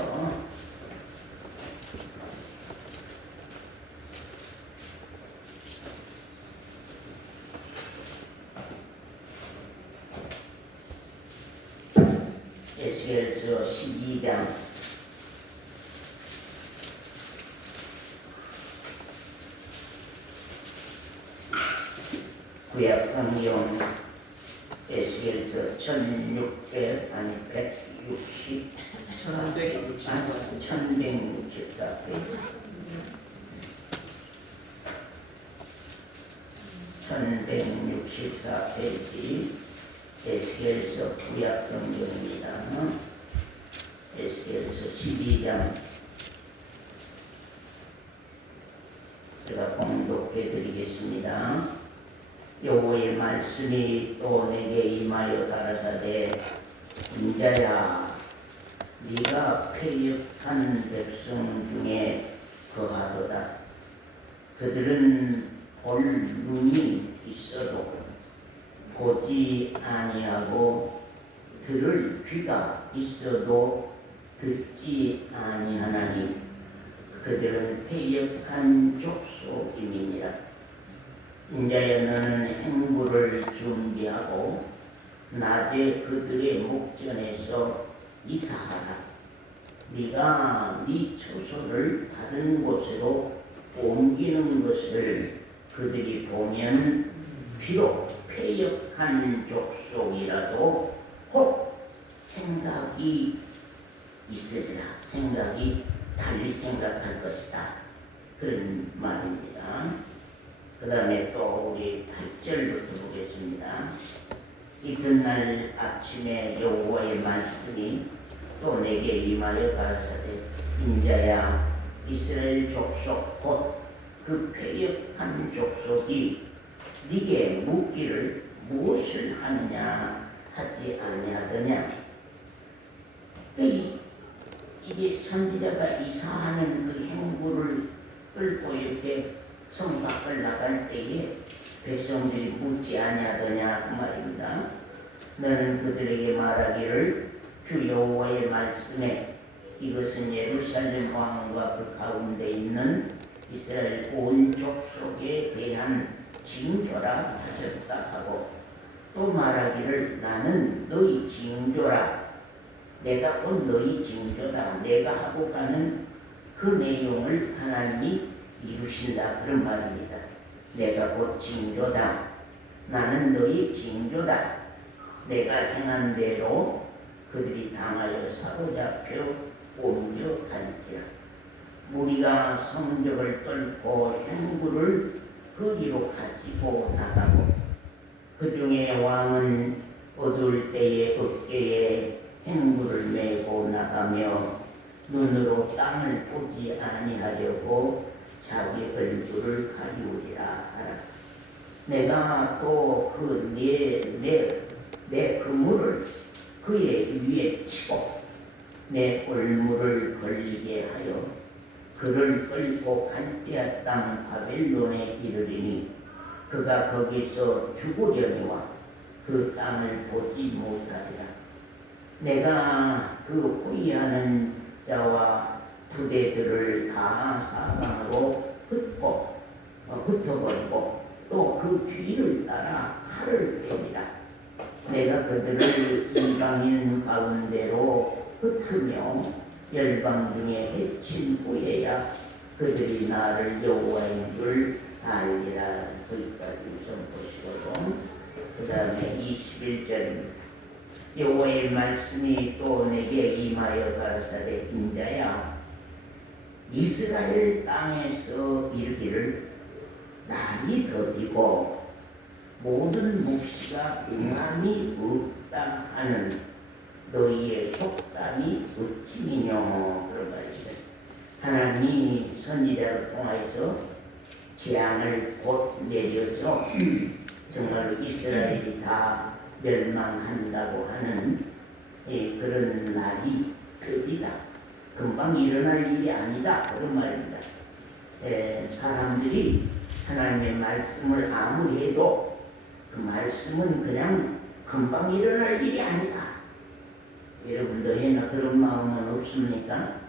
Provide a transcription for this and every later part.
하시죠. 에스겔서 12장 구약성경 에스겔서 1600 아니 160 1164페이지 1164페이지 에스겔서 구약성경입니다. 에스겔서 12장 제가 공독해 드리겠습니다. 여호와의 말씀이 또 내게 임하여 가라사대 인자야 네가 패역한 백성 중에 거하도다. 그들은 볼 눈이 있어도 보지 아니하고 들을 귀가 있어도 듣지 아니하나니 그들은 패역한 족속임이니라. 인자야 너는 행구를 준비하고 낮에 그들의 목전에서 이사하라. 네가 네 처소를 다른 곳으로 옮기는 것을 그들이 보면 비록 패역한 족속이라도 혹 생각이 있으리라. 생각이 달리 생각할 것이다. 그런 말입니다. 그 다음에 또 우리 8절부터 보겠습니다. 이튿날 아침에 여호와의 말씀이 또 내게 임하여 가라사대 인자야 이스라엘 족속 곧 그 패역한 족속이 네게 묻기를 무엇을 하느냐 하지 아니하더냐. 이게 선지자가 이사하는 그 행구를 끌고 이렇게 성 밖을 나갈 때에 백성들이 묻지 아니하더냐 그 말입니다. 너는 그들에게 말하기를 주 여호와의 말씀에 이것은 예루살렘 왕과 그 가운데 있는 이스라엘 온 족속에 대한 징조라 하셨다 하고 또 말하기를 나는 너희 징조라. 내가 곧 너희 징조다. 내가 하고 가는 그 내용을 하나님이 이루신다. 그런 말입니다. 내가 곧 징조다. 나는 너희 징조다. 내가 행한 대로 그들이 당하여 사로잡혀 옮겨갈지라. 무리가 성벽을 뚫고 행구를 거기로 가지고 나가고 그 중에 왕은 어두울 때에 어깨에 행구를 메고 나가며 눈으로 땅을 보지 아니하려고 자기 얼굴을 가리우리라 하라. 내가 또 내 그물을 그의 위에 치고 내 올무를 걸리게 하여 그를 끌고 갈대아 땅 바벨론에 이르리니 그가 거기서 죽으려니와 그 땅을 보지 못하리라. 내가 그 호위하는 자와 부대들을 다 사방으로 흩어버리고 또 그 뒤를 따라 칼을 빼리라. 내가 그들을 이방인 가운데로 흩으며 열방 중에 해친 후에야 그들이 나를 여호와인 줄 알리라. 거기까지 우선 보시고 그 다음에 21절입니다. 여호와의 말씀이 또 내게 임하여 가라사대 인자야 이스라엘 땅에서 이르기를 날이 더디고 모든 묵시가 응함이 없다 하는 너희의 속담이 어찌미뇨. 그런 말이죠. 하나님이 선지자를 통해서 재앙을 곧 내려서 정말로 이스라엘이 다 멸망한다고 하는 그런 날이 더디다. 금방 일어날 일이 아니다. 그런 말입니다. 사람들이 하나님의 말씀을 아무리 해도 그 말씀은 그냥 금방 일어날 일이 아니다. 여러분 너희나 그런 마음은 없습니까?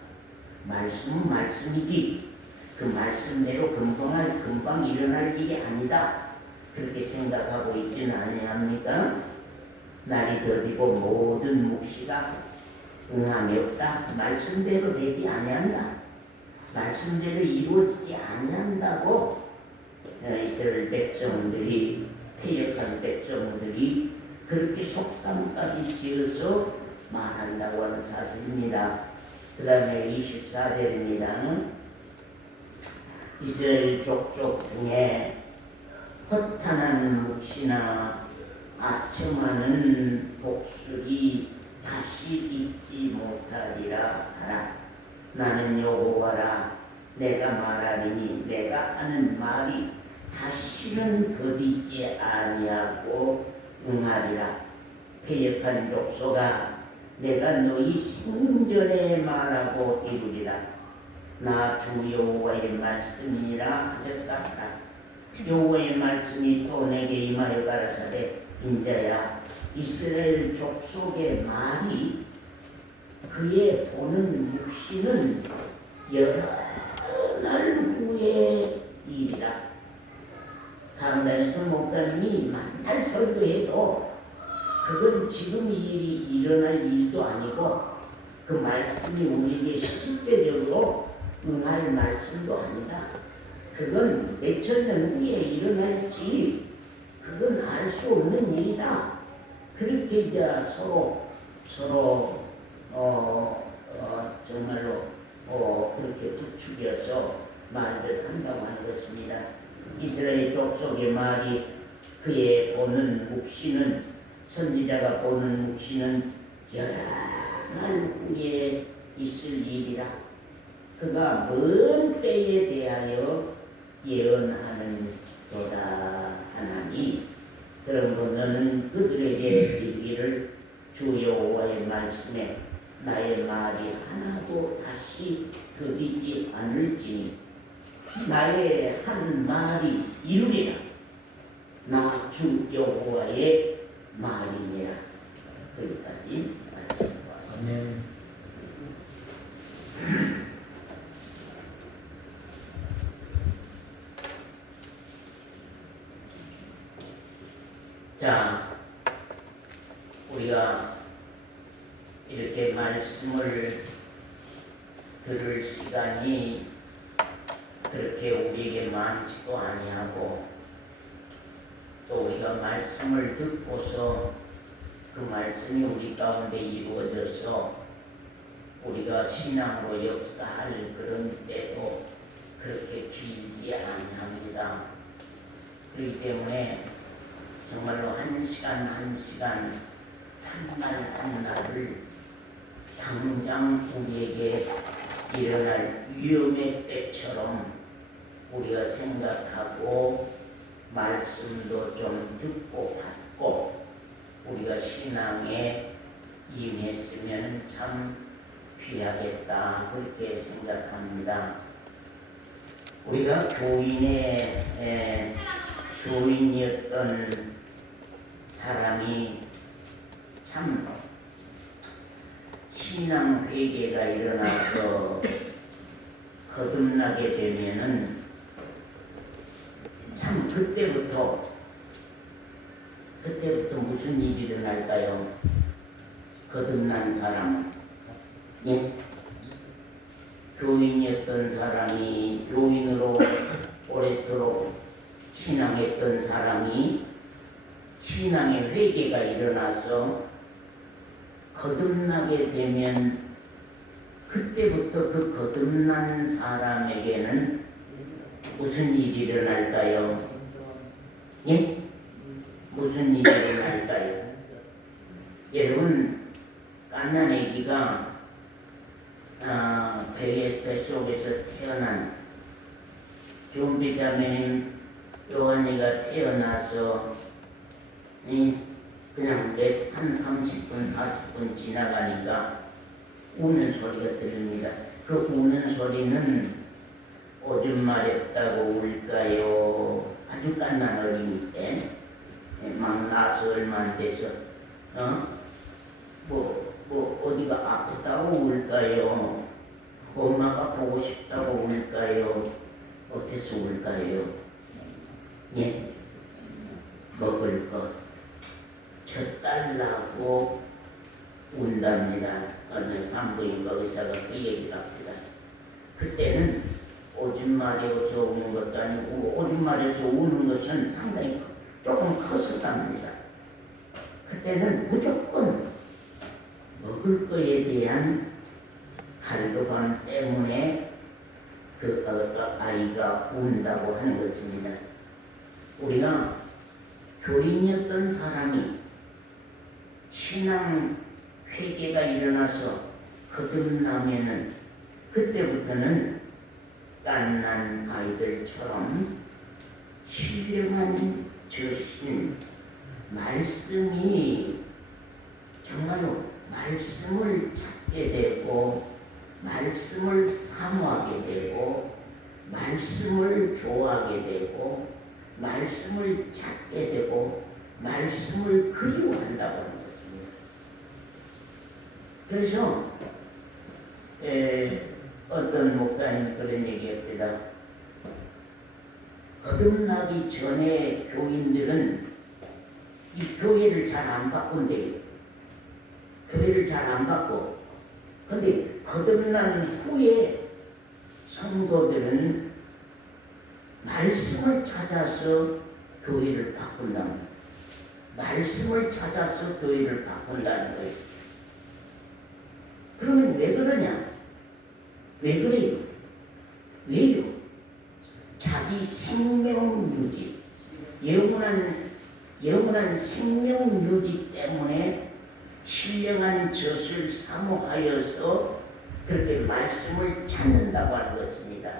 말씀은 말씀이지 그 말씀대로 금방 일어날 일이 아니다 그렇게 생각하고 있지는 아니합니까? 날이 더디고 모든 묵시가 응함이 없다. 말씀대로 되지 아니한다. 말씀대로 이루어지지 아니한다고 이스라엘 백성들이 패역한 백성들이 그렇게 속담까지 지어서 말한다고 하는 사실입니다. 그 다음에 24절입니다. 이스라엘 족속 중에 허탄한 묵시나 아첨하는 복술이 다시 있지 못하리라 하라. 나는 여호와라. 내가 말하리니 내가 하는 말이 다시는 더디지 아니하고 응하리라. 패역한 족속아 내가 너희 생전에 말하고 이루리라. 나 주 여호와의 말씀이니라 하였다. 여호와의 말씀이 또 내게 임하여 가라사대 인자야 이스라엘 족속의 말이 그의 보는 묵시는 여러 날 후의 일이라. 강단에서 목사님이 만날 설교해도 그건 지금 일이 일어날 일도 아니고 그 말씀이 우리에게 실제적으로 응할 말씀도 아니다. 그건 몇천 년 후에 일어날지 그건 알 수 없는 일이다. 그렇게 이제 서로 정말로 그렇게 부추겨서 말을 한다고 하는 것입니다. 이스라엘 족속의 말이 그의 보는 묵시는 선지자가 보는 묵시는 여러 날 후에 있을 일이라. 그가 먼 때에 대하여 예언하는 도다 하나니 그러므로 너는 그들에게 이르기를 주 여호와의 말씀에 나의 말이 하나도 다시 더디지 않을지니 나의 한 말이 이루리라. 나 주 여호와의 말이니라. 거기까지 말씀입니다. 아멘. 자, 우리가 이렇게 말씀을 들을 시간이 그렇게 우리에게 많지도 아니하고 또 우리가 말씀을 듣고서 그 말씀이 우리 가운데 이루어져서 우리가 신앙으로 역사할 그런 때도 그렇게 길지 아니합니다. 그렇기 때문에 정말로 한 시간 한 시간 한 날 한 날을 당장 우리에게 일어날 위험의 때처럼 우리가 생각하고 말씀도 좀 듣고 받고 우리가 신앙에 임했으면 참 귀하겠다 그렇게 생각합니다. 우리가 교인이었던 사람이 참 신앙 회개가 일어나서 거듭나게 되면은 참 그때부터 무슨 일이 일어날까요? 거듭난 사람, 예? 교인이었던 사람이 교인으로 오랫도록 신앙했던 사람이 신앙의 회개가 일어나서 거듭나게 되면 그때부터 그 거듭난 사람에게는 무슨 일이 일어날까요? 예? 무슨 일이 일어날까요? 여러분, 갓난 아기가 뱃속에서 태어난 존비자매님 요한이가 태어나서 그냥 한 30분, 40분 지나가니까 우는 소리가 들립니다. 그 우는 소리는 오줌 마렵다고 울까요? 아주 갓난 어린이 때 막 나서 얼마 안 돼서 뭐 어디가 아프다고 울까요? 엄마가 보고 싶다고 울까요? 어때서 울까요? 예? 먹을 것 젖달라고 운답니다. 어느 산부인과 의사가 그 얘기를 합니다. 그때는 오줌 마려워서 우는 것도 아니고 오줌 마려워서 우는 것은 상당히 조금 커서랍니다. 그때는 무조건 먹을 거에 대한 갈급함 때문에 그 아이가 운다고 하는 것입니다. 우리가 교인이었던 사람이 신앙 회개가 일어나서 거듭나면은 그때부터는 갓난 아이들처럼 신령한 저신 말씀이 정말로 말씀을 찾게 되고 말씀을 사모하게 되고 말씀을 좋아하게 되고 말씀을 찾게 되고 말씀을 그리워한다고 하는 것입니다. 그래서 어떤 목사님이 그런 얘기합니다. 거듭나기 전에 교인들은 이 교회를 잘 안 바꾼대요. 교회를 잘 안 바꿔. 근데 거듭난 후에 성도들은 말씀을 찾아서 교회를 바꾼다는 거예요. 말씀을 찾아서 교회를 바꾼다는 거예요. 그러면 왜 그러냐? 왜 그래요? 왜요? 자기 생명 유지, 영원한 생명 유지 때문에 신령한 젖을 사모하여서 그렇게 말씀을 찾는다고 하는 것입니다.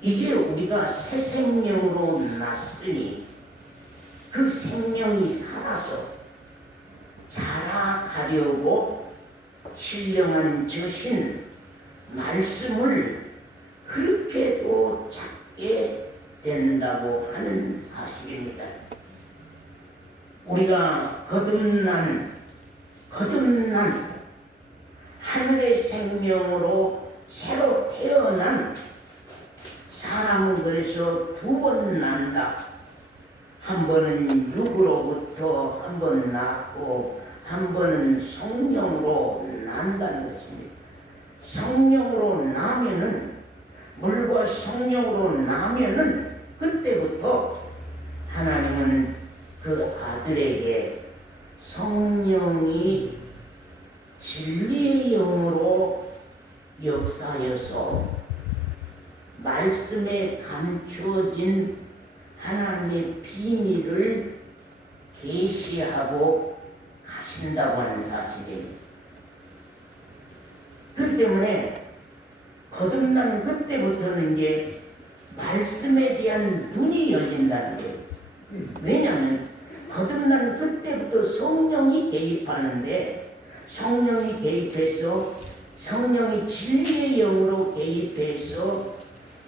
이제 우리가 새 생명으로 났으니 그 생명이 살아서 자라가려고 신령한 젖인 말씀을 그렇게도 찾게 된다고 하는 사실입니다. 우리가 거듭난 하늘의 생명으로 새로 태어난 사람은 그래서 두 번 난다. 한 번은 육으로부터 한 번 낳고 한 번은 성령으로 난다는 것입니다. 성령으로 나면은 물과 성령으로 나면은 그때부터 하나님은 그 아들에게 성령이 진리의 영으로 역사하여서 말씀에 감추어진 하나님의 비밀을 계시하고 가신다고 하는 사실입니다. 그렇기 때문에 거듭난 그때부터는 이제 말씀에 대한 눈이 열린다는 거예요. 왜냐하면 거듭난 그때부터 성령이 개입하는데 성령이 개입해서 성령이 진리의 영으로 개입해서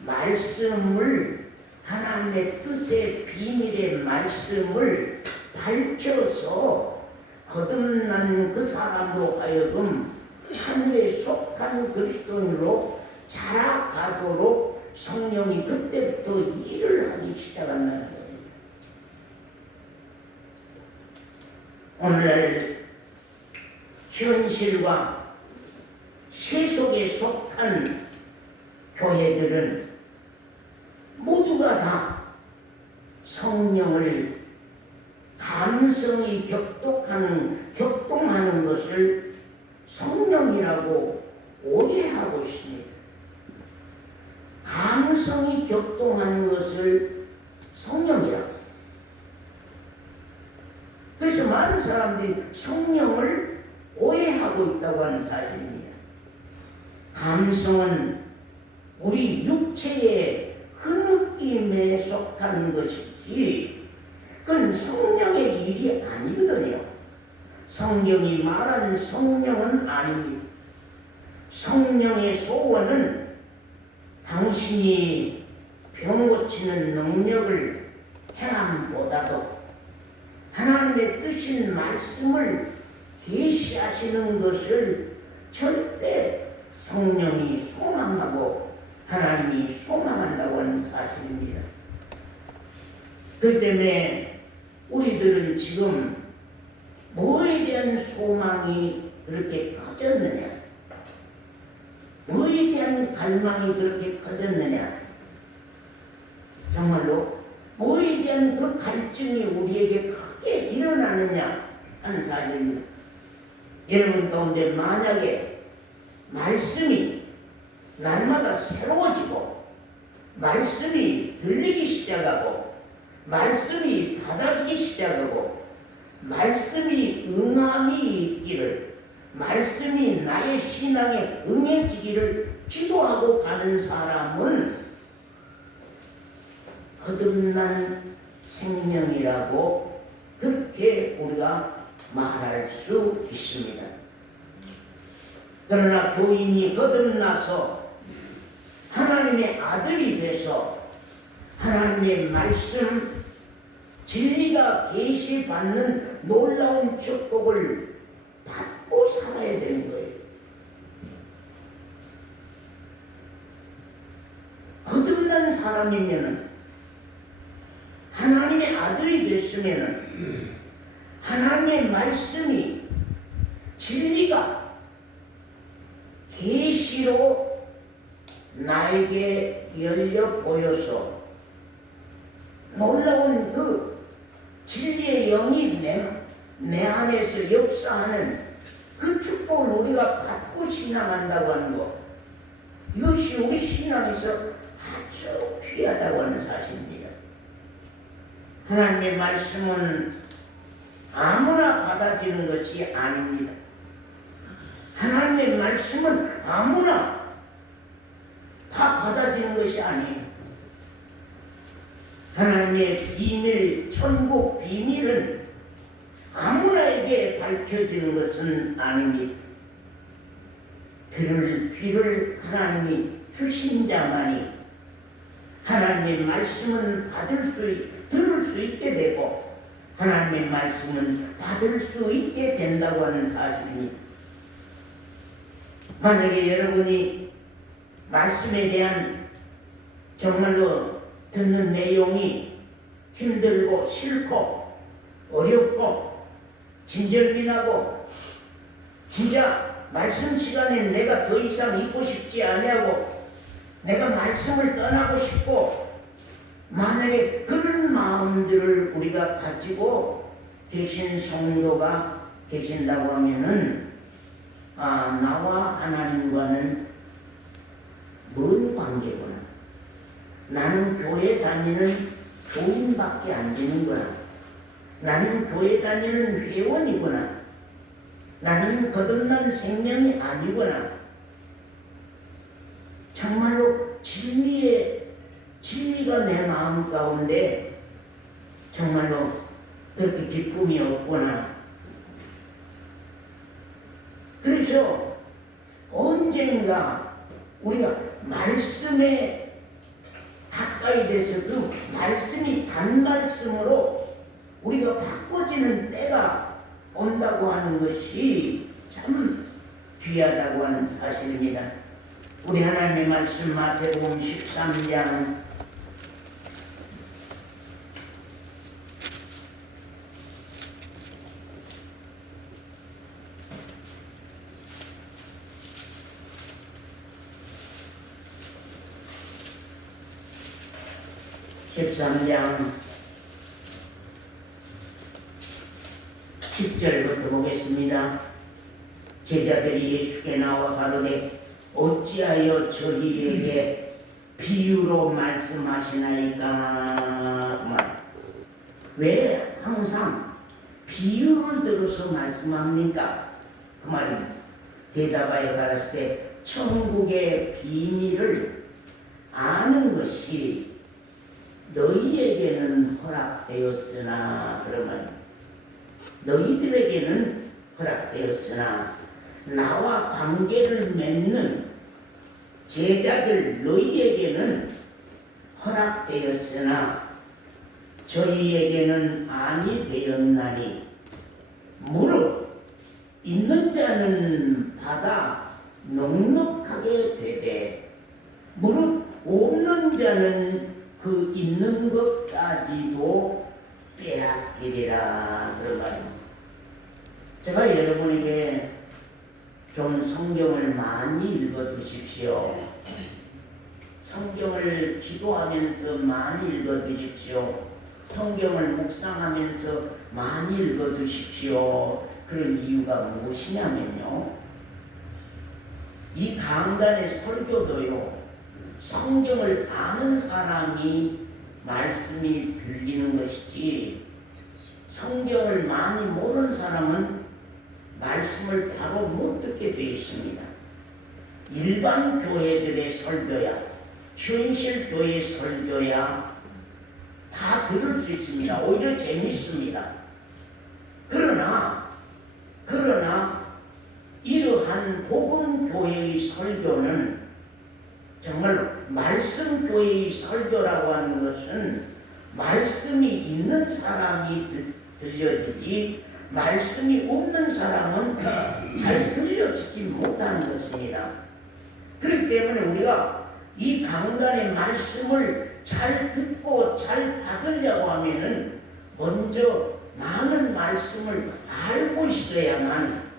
말씀을 하나님의 뜻의 비밀의 말씀을 밝혀서 거듭난 그 사람으로 하여금 하늘에 속한 그리스도인으로 자라가도록 성령이 그때부터 일을 하기 시작한다는 거예요. 오늘날 현실과 세속에 속한 교회들은 모두가 다 성령을 감성이 격동하는 것을 성령이라고 오해하고 있습니다. 감성이 격동하는 것을 성령이라고. 그래서 많은 사람들이 성령을 오해하고 있다고 하는 사실입니다. 감성은 우리 육체의 흐느낌에 속한 것이지 그건 성령의 일이 아니거든요. 성경이 말하는 성령은 아닙니다. 성령의 소원은 당신이 병 고치는 능력을 행함보다도 하나님의 뜻인 말씀을 계시하시는 것을 절대 성령이 소망하고 하나님이 소망한다고 하는 사실입니다. 그렇기 때문에 우리들은 지금 뭐에 대한 소망이 그렇게 커졌느냐? 뭐에 대한 갈망이 그렇게 커졌느냐? 정말로 뭐에 대한 그 갈증이 우리에게 크게 일어나느냐 하는 사실입니다. 여러분 가운데 만약에 말씀이 날마다 새로워지고 말씀이 들리기 시작하고 말씀이 받아지기 시작하고 말씀이 응함이 있기를 말씀이 나의 신앙에 응해지기를 기도하고 가는 사람은 거듭난 생명이라고 그렇게 우리가 말할 수 있습니다. 그러나 교인이 거듭나서 하나님의 아들이 돼서 하나님의 말씀 진리가 계시받는 놀라운 축복을 받고 살아야 되는 거예요. 거듭난 사람이면은 하나님의 아들이 됐으면은 하나님의 말씀이 진리가 계시로 나에게 열려 보여서 놀라운 그 진리의 영이 내 안에서 역사하는 그 축복을 우리가 받고 신앙한다고 하는 것, 이것이 우리 신앙에서 아주 귀하다고 하는 사실입니다. 하나님의 말씀은 아무나 받아지는 것이 아닙니다. 하나님의 말씀은 아무나 다 받아지는 것이 아니에요. 하나님의 비밀, 천국 비밀은 아무나에게 밝혀지는 것은 아닙니다. 들을 귀를 하나님이 주신 자만이 하나님의 말씀은 들을 수 있게 되고 하나님의 말씀은 받을 수 있게 된다고 하는 사실입니다. 만약에 여러분이 말씀에 대한 정말로 듣는 내용이 힘들고 싫고 어렵고 진절미나고 진짜 말씀 시간에 내가 더 이상 있고 싶지 않냐고 내가 말씀을 떠나고 싶고 만약에 그런 마음들을 우리가 가지고 계신 성도가 계신다고 하면은 나와 하나님과는 먼 관계구나. 나는 교회 다니는 교인밖에 안 되는구나. 나는 교회 다니는 회원이구나. 나는 거듭난 생명이 아니구나. 정말로 진리가 내 마음 가운데 정말로 그렇게 기쁨이 없구나. 그래서 언젠가 우리가 말씀에 가까이 돼서 그 말씀이 단말씀으로 우리가 바꿔지는 때가 온다고 하는 것이 참 귀하다고 하는 사실입니다. 우리 하나님의 말씀 마태복음 13장 13장 10절부터 보겠습니다. 제자들이 예수께 나와 가로되 어찌하여 저희에게 비유로 말씀하시나이까? 왜 항상 비유를 들어서 말씀합니까? 그 말입니다. 대답하여 가라사대 때 천국의 비밀을 아는 것이 너희에게는 허락되었으나, 그러면 너희들에게는 허락되었으나 나와 관계를 맺는 제자들 너희에게는 허락되었으나 저희에게는 아니 되었나니 무릇 있는 자는 받아 넉넉하게 되되 무릇 없는 자는 그 있는 것까지도 빼앗기리라. 그런 말입니다. 제가 여러분에게 좀 성경을 많이 읽어 두십시오. 성경을 기도하면서 많이 읽어 두십시오. 성경을 묵상하면서 많이 읽어 두십시오. 그런 이유가 무엇이냐면요, 이 강단의 설교도요, 성경을 아는 사람이 말씀이 들리는 것이지, 성경을 많이 모르는 사람은 말씀을 바로 못 듣게 되어 있습니다. 일반 교회들의 설교야, 현실 교회 설교야 다 들을 수 있습니다. 오히려 재밌습니다. 그러나 이러한 복음교회의 설교는 정말 말씀교회의 설교라고 하는 것은 말씀이 있는 사람이 들려지지 말씀이 없는 사람은 잘 들려지지 못하는 것입니다. 그렇기 때문에 우리가 이 강단의 말씀을 잘 듣고 잘 받으려고 하면은 먼저 많은 말씀을 알고 있어야만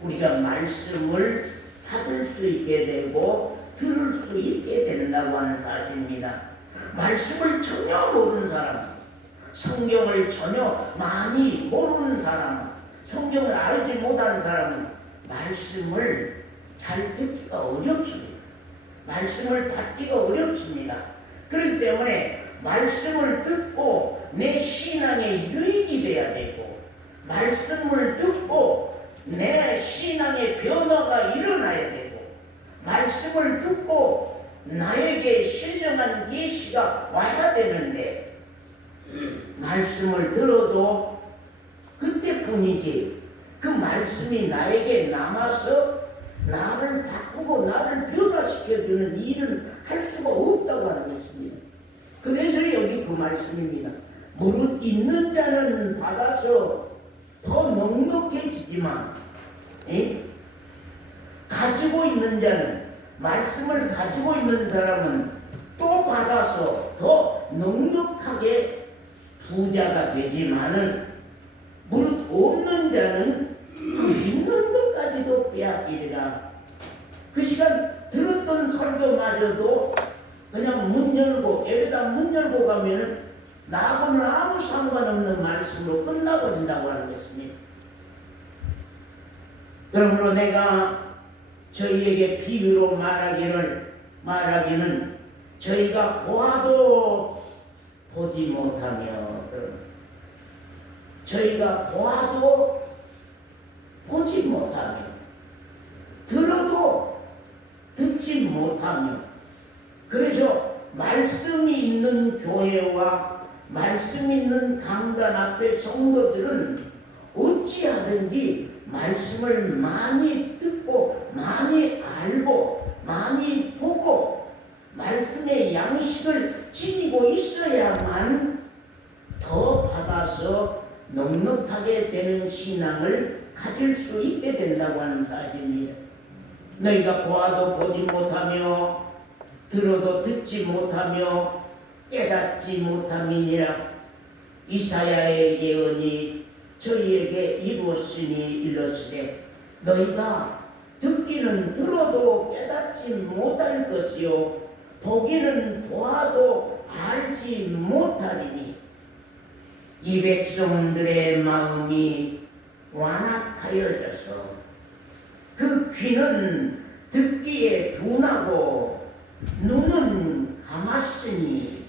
우리가 말씀을 받을 수 있게 되고 들을 수 있게 된다고 하는 사실입니다. 말씀을 전혀 모르는 사람, 성경을 전혀 많이 모르는 사람, 성경을 알지 못하는 사람은 말씀을 잘 듣기가 어렵습니다. 말씀을 받기가 어렵습니다. 그렇기 때문에 말씀을 듣고 내 신앙의 유익이 되어야 되고, 말씀을 듣고 내 신앙의 변화가 일어나야 되고, 말씀을 듣고 나에게 신령한 계시가 와야 되는데, 말씀을 들어도 그때뿐이지 그 말씀이 나에게 남아서 나를 바꾸고 나를 변화시켜주는 일은 할 수가 없다고 하는 것입니다. 그래서 여기 그 말씀입니다. 무릇 있는 자는 받아서 더 넉넉해지지만 가지고 있는 자는, 말씀을 가지고 있는 사람은 또 받아서 더 넉넉하게 부자가 되지만은 무릇 없는 자는 그 있는 것까지도 빼앗기리라. 그 시간 들었던 설교마저도 그냥 문 열고 예배당 문 열고 가면은 나하고는 아무 상관없는 말씀으로 끝나버린다고 하는 것입니다. 그러므로 내가 저희에게 비유로 말하기는 저희가 보아도 보지 못하며, 저희가 보아도 보지 못하며, 들어도 듣지 못하며, 그래서 말씀이 있는 교회와 말씀 있는 강단 앞에 성도들은 어찌하든지 말씀을 많이 듣고 많이 알고 많이 보고 말씀의 양식을 지니고 있어야만 더 받아서 넉넉하게 되는 신앙을 가질 수 있게 된다고 하는 사실입니다. 너희가 보아도 보지 못하며 들어도 듣지 못하며 깨닫지 못함이니라. 이사야의 예언이 저희에게 이루었으니 이르시되 너희가 듣기는 들어도 깨닫지 못할 것이요 보기는 보아도 알지 못하리니 이 백성들의 마음이 완악하여져서 그 귀는 듣기에 둔하고 눈은 감았으니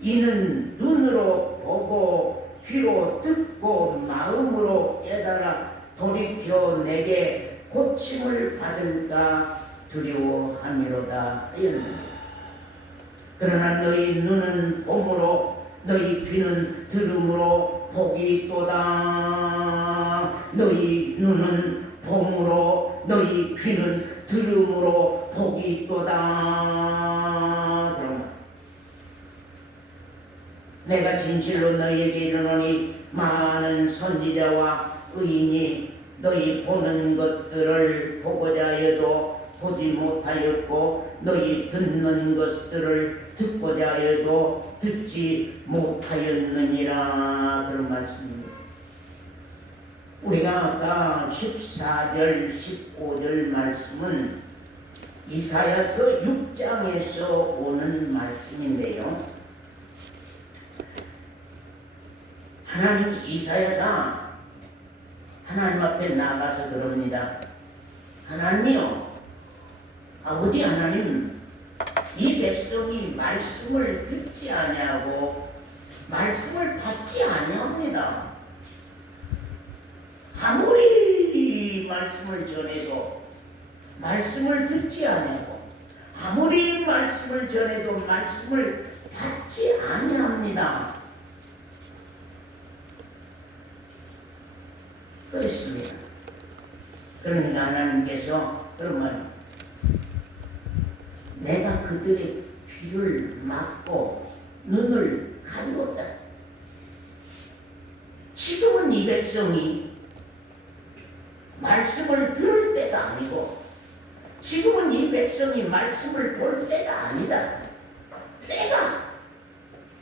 이는 눈으로 보고 귀로 듣고 마음으로 깨달아 돌이켜 내게 고침을 받을까 두려워함이로다. 그러나 너희 눈은 봄으로 너희 귀는 들음으로 복이 있도다. 너희 눈은 봄으로 너희 귀는 들음으로 복이 있도다. 내가 진실로 너희에게 이르노니 많은 선지자와 의인이 너희 보는 것들을 보고자 해도 보지 못하였고 너희 듣는 것들을 듣고자 해도 듣지 못하였느니라. 그런 말씀입니다. 우리가 아까 14절 15절 말씀은 이사야서 6장에서 오는 말씀인데요, 하나님 이사야가 하나님 앞에 나가서 그럽니다. 하나님이요, 아버지 하나님, 이 백성이 말씀을 듣지 아니하고 말씀을 받지 아니합니다. 아무리 말씀을 전해도 말씀을 듣지 아니하고 아무리 말씀을 전해도 말씀을 받지 아니합니다. 그렇습니다. 그러니까 하나님께서 그러면 내가 그들의 귀를 막고 눈을 가리웠다. 지금은 이 백성이 말씀을 들을 때가 아니고 지금은 이 백성이 말씀을 볼 때가 아니다.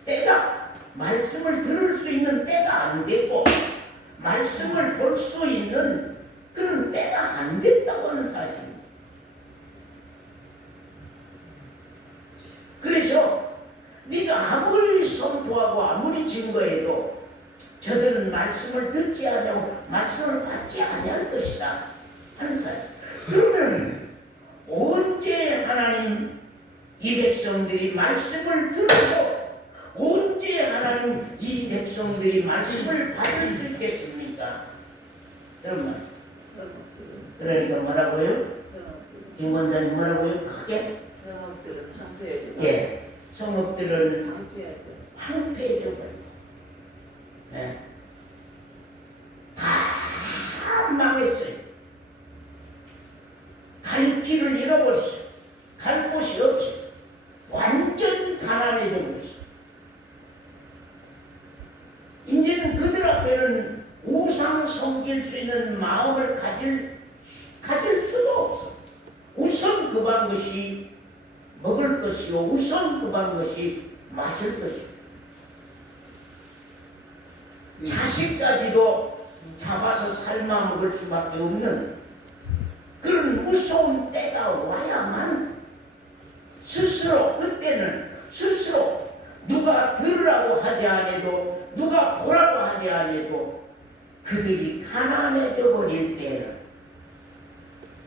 때가 말씀을 들을 수 있는 때가 안 되고 말씀을 볼 수 있는 그런 때가 안 됐다고 하는 사실입니다. 그래서 네가 아무리 선포하고 아무리 증거해도 저들은 말씀을 듣지 아니하고 말씀을 받지 아니할 것이다 하는 사실. 그러면 언제 하나님 이 백성들이 말씀을 들고 언제 하나님 이 백성들이 말씀을 받을 수 있겠습니까? 여러분, 그러니까 뭐라고요? 김원장님 뭐라고요? 크게? 성읍들은 황폐해져. 예, 성읍들은 황폐해져 버리고, 예, 다 망했어요. 갈 길을 잃어버렸어요. 갈 곳이 없어요. 완전 가난해져 버렸어요. 이제는 그들 앞에는 우상 섬길 수 있는 마음을 가질 수도 없어. 우선 급한 것이 먹을 것이요, 우선 급한 것이 마실 것이요. 자식까지도 잡아서 삶아 먹을 수밖에 없는 그런 무서운 때가 와야만 스스로, 그때는 스스로 누가 들으라고 하지 않아도 누가 보라고 하지 않아도 그들이 가난해져 버릴 때는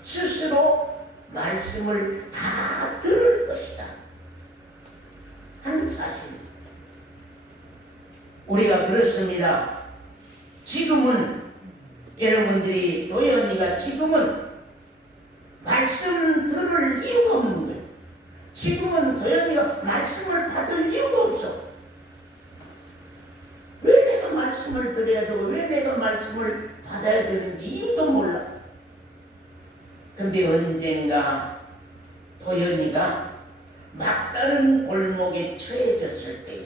스스로 말씀을 다 들을 것이다 하는 사실입니다. 우리가 그렇습니다. 지금은 여러분들이 도연이가 지금은 말씀 들을 이유가 없는 거예요. 지금은 도연이가 말씀을 받을 이유가 없어. 왜 내가 말씀을 들어야 되고 왜 내가 말씀을 받아야 되는지 이유도 몰라. 근데 언젠가 도연이가 막다른 골목에 처해졌을 때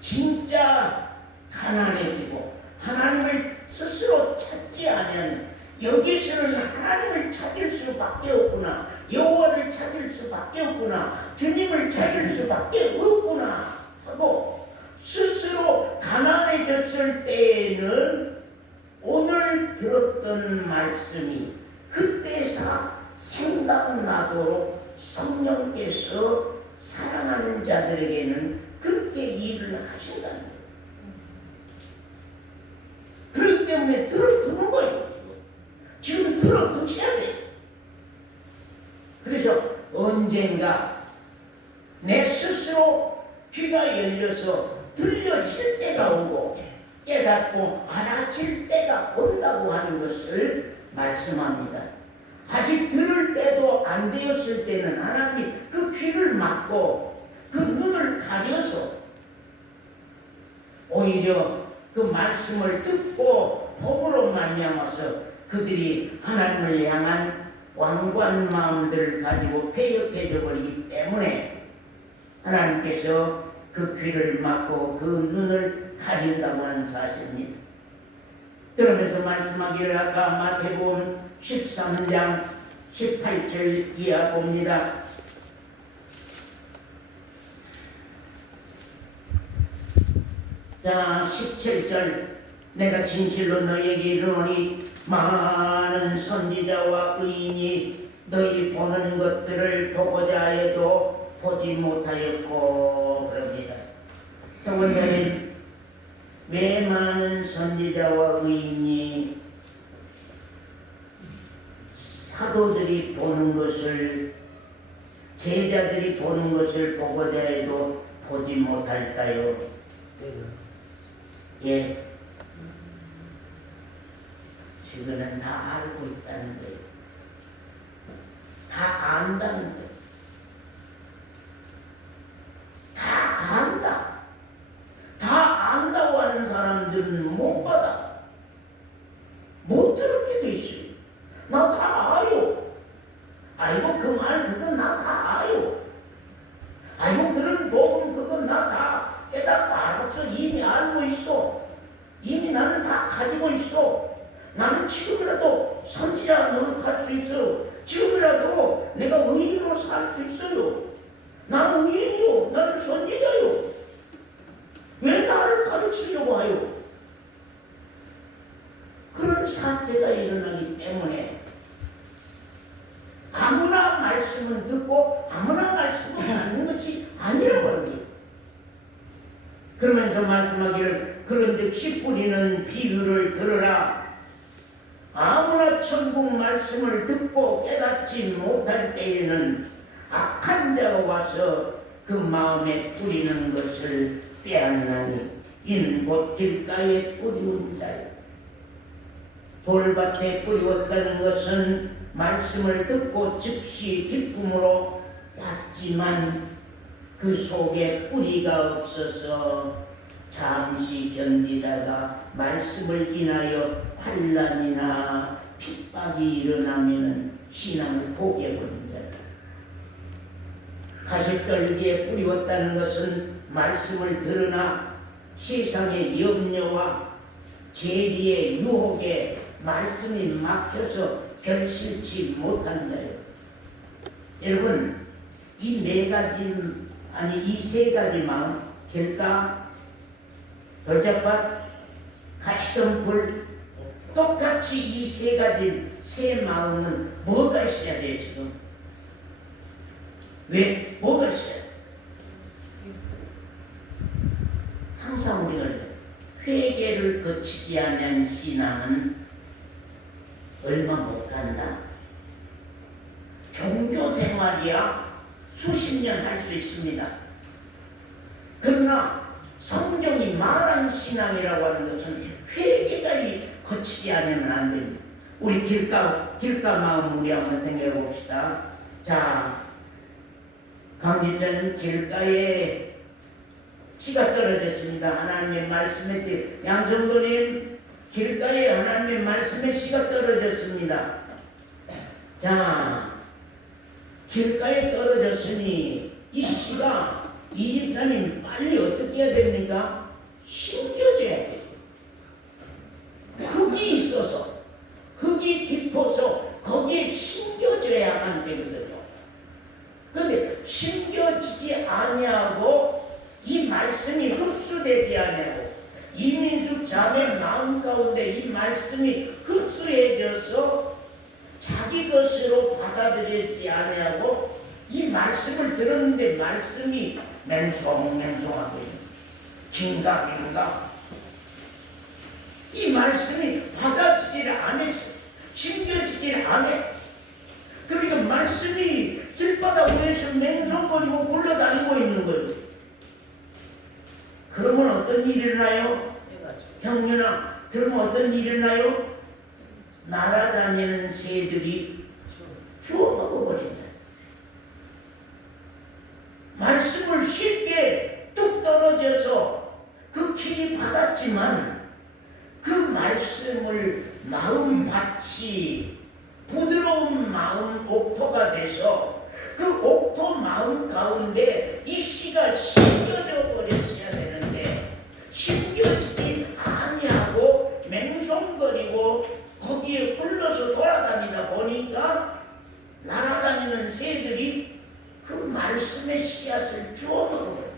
진짜 가난해지고 하나님을 스스로 찾지 않으면 여기서는 하나님을 찾을 수밖에 없구나, 여호와를 찾을 수밖에 없구나, 주님을 찾을 수밖에 없구나 하고 스스로 가난해졌을 때에는 오늘 들었던 말씀이 그때서 생각나도록 성령께서 사랑하는 자들에게는 그렇게 일을 하신다는 거예요. 그렇기 때문에 들어두는 거예요. 지금 들어두셔야 돼요. 그래서 언젠가 내 스스로 귀가 열려서 들려질 때가 오고 깨닫고 알아질 때가 온다고 하는 것을 말씀합니다. 아직 들을 때도 안 되었을 때는 하나님이 그 귀를 막고 그 눈을 가려서 오히려 그 말씀을 듣고 복으로 말미암아서 그들이 하나님을 향한 완고한 마음들을 가지고 패역해져 버리기 때문에 하나님께서 그 귀를 막고 그 눈을 가린다고 하는 사실입니다. 그러면서 말씀하기를 아까 마태복음 13장 18절 이하 봅니다. 자, 17절 내가 진실로 너희에게 이르노니 많은 선지자와 의인이 너희 보는 것들을 보고자 하여도 보지 못하였고 그럽니다. 성원자님, 왜 많은 선지자와 의인이 사도들이 보는 것을, 제자들이 보는 것을 보고자 해도 보지 못할까요? 예, 지금은 다 알고 있다는 거예요. 다 안다는 거예요. 다 안다. 다 안다고 하는 사람들은 못 받아. 못 들었게 돼 있어요. 나 다 아요. 아이고 그 말 그건 나 다 아요. 아이고 그런 복음 그건 나 다 깨닫고 알아서 이미 알고 있어. 이미 나는 다 가지고 있어. 나는 지금이라도 선지자 노릇할 수 있어요. 지금이라도 내가 의인으로 살 수 있어요. 나는 의인이요. 나는 선지자요. 왜 나를 가르치려고 하요? 그런 사태가 일어나기 때문에 아무나 말씀은 듣고 아무나 말씀을 듣는 것이 아니라고 하는 거예요. 그러면서 말씀하기를 그런즉 씨 뿌리는 비유를 들으라. 아무나 천국 말씀을 듣고 깨닫지 못할 때에는 악한 자가 와서 그 마음에 뿌리는 것을 빼앗나니 이는 곧 길가에 뿌리운 자요. 돌밭에 뿌리웠다는 것은 말씀을 듣고 즉시 기쁨으로 받지만 그 속에 뿌리가 없어서 잠시 견디다가 말씀을 인하여 환난이나 핍박이 일어나면 신앙을 포기해버린 자다. 가시떨기에 뿌리웠다는 것은 말씀을 들으나 세상의 염려와 재리의 유혹에 말씀이 막혀서 결실치 못한 자예요. 여러분, 이 네 가지, 아니 이 세 가지 마음, 길가, 돌짝밭, 가시덤불, 똑같이 이 세 가지 세 마음은 뭐가 있어야 돼요 지금? 왜? 뭐가 있어야 돼요? 항상 우리가 회개를 거치지 않은 신앙은 얼마 못 간다. 종교 생활이야 수십 년 할 수 있습니다. 그러나 성경이 말한 신앙이라고 하는 것은 회개가 거치지 않으면 안 됩니다. 우리 길가 마음 우리 한번 생각해 봅시다. 자, 강기천 길가에 씨가 떨어졌습니다. 하나님의 말씀에 띄 양정도님 길가에 하나님의 말씀에 씨가 떨어졌습니다. 자, 길가에 떨어졌으니 이 씨가 이 집사님 빨리 어떻게 해야 됩니까? 심겨져야 돼요. 흙이 있어서 흙이 깊어서 거기에 심겨져야만 되거든요. 그런데 심겨지지 아니하고 이 말씀이 흡수되지 아니하고 이민숙 자매 마음 가운데 이 말씀이 흡수해져서 자기 것으로 받아들이지 아니하고 이 말씀을 들었는데 말씀이 맹송맹송하고 긴가민가 이 말씀이 받아지지를 않았어. 심겨지지를 않아. 그러니까 말씀이 길바닥 위에서 맹성거리고 굴러다니고 있는 거예요. 그러면 어떤 일이 일어나요? 형님아, 그러면 어떤 일이 일어나요? 날아다니는 새들이 주워먹어버린다. 말씀을 쉽게 뚝 떨어져서 그 길이 받았지만 그 말씀을 마음밭이 부드러운 마음 옥토가 돼서 그 옥토 마음 가운데 이 씨가 심겨져 버렸어야 되는데 심겨지지 아니하고 맹송거리고 말씀의 씨앗을 주워 먹어요.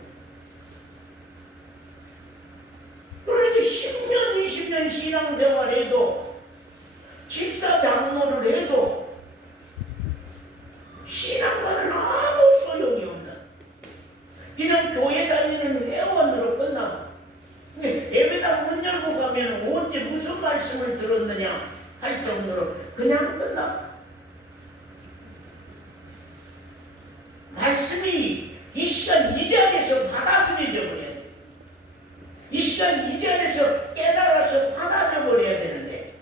그러니까 10년, 20년 신앙생활해도 집사 장로를 해도 신앙과는 아무 소용이 없는 그냥 교회 다니는 회원으로 끝나고 예배당 문 열고 가면 언제 무슨 말씀을 들었느냐 할 정도로 그냥 끝나고 말씀이 이 시간 이 자리에서 받아들여져 버려야 돼. 이 시간 이 자리에서 깨달아서 받아들여 버려야 되는데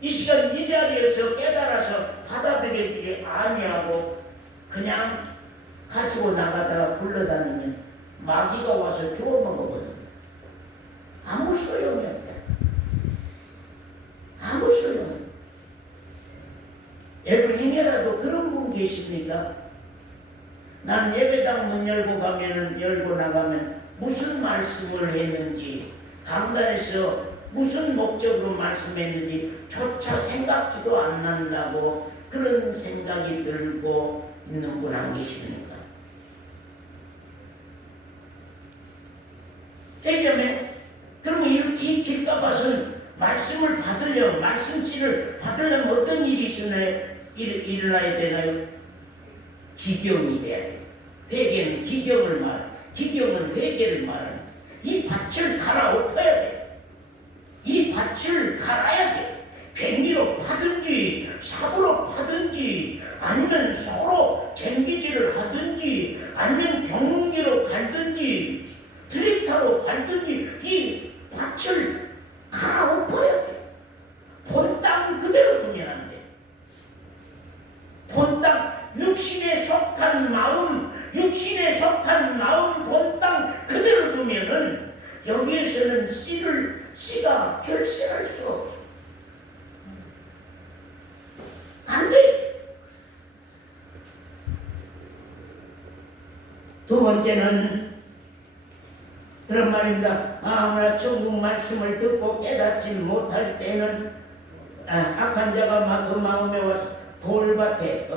이 시간 이 자리에서 깨달아서 받아들이지 아니하고 그냥 가지고 나가다가 굴러다니면 마귀가 와서 주워 먹어버립니다. 아무 소용이 없다. 아무 소용이 없다. 여러분 행여라도 그런 분 계십니까? 난 예배당 문 열고 가면은 열고 나가면 무슨 말씀을 했는지 강단에서 무슨 목적으로 말씀했는지 조차 생각지도 안 난다고 그런 생각이 들고 있는 분 안 계십니까? 왜냐면 그러면 이 길가밭은 말씀을 받으려면 말씀지를 받으려면 어떤 일이 일어나야 되나요? 기경이 돼야 돼요. 회개는 기경을 기경은 회개를 말하는 이 밭을 갈아엎어야 돼. 이 밭을 갈아야 돼. 괭이로 파든지 삽으로 파든지 아니면 서로 쟁기질을 하든지 아니면 경운기로 갈든지 트랙터로 갈든지 이 밭을 갈아엎어야 돼. 본 땅 그대로 두면 안 돼. 본 땅 육신에 속한 마음 본 땅 그대로 두면은 여기에서는 씨가 결실할 수 없어. 안 돼. 두 번째는 그런 말입니다. 아무나 천국 말씀을 듣고 깨닫지 못할 때는 악한 자가 그 마음에 와서 돌밭에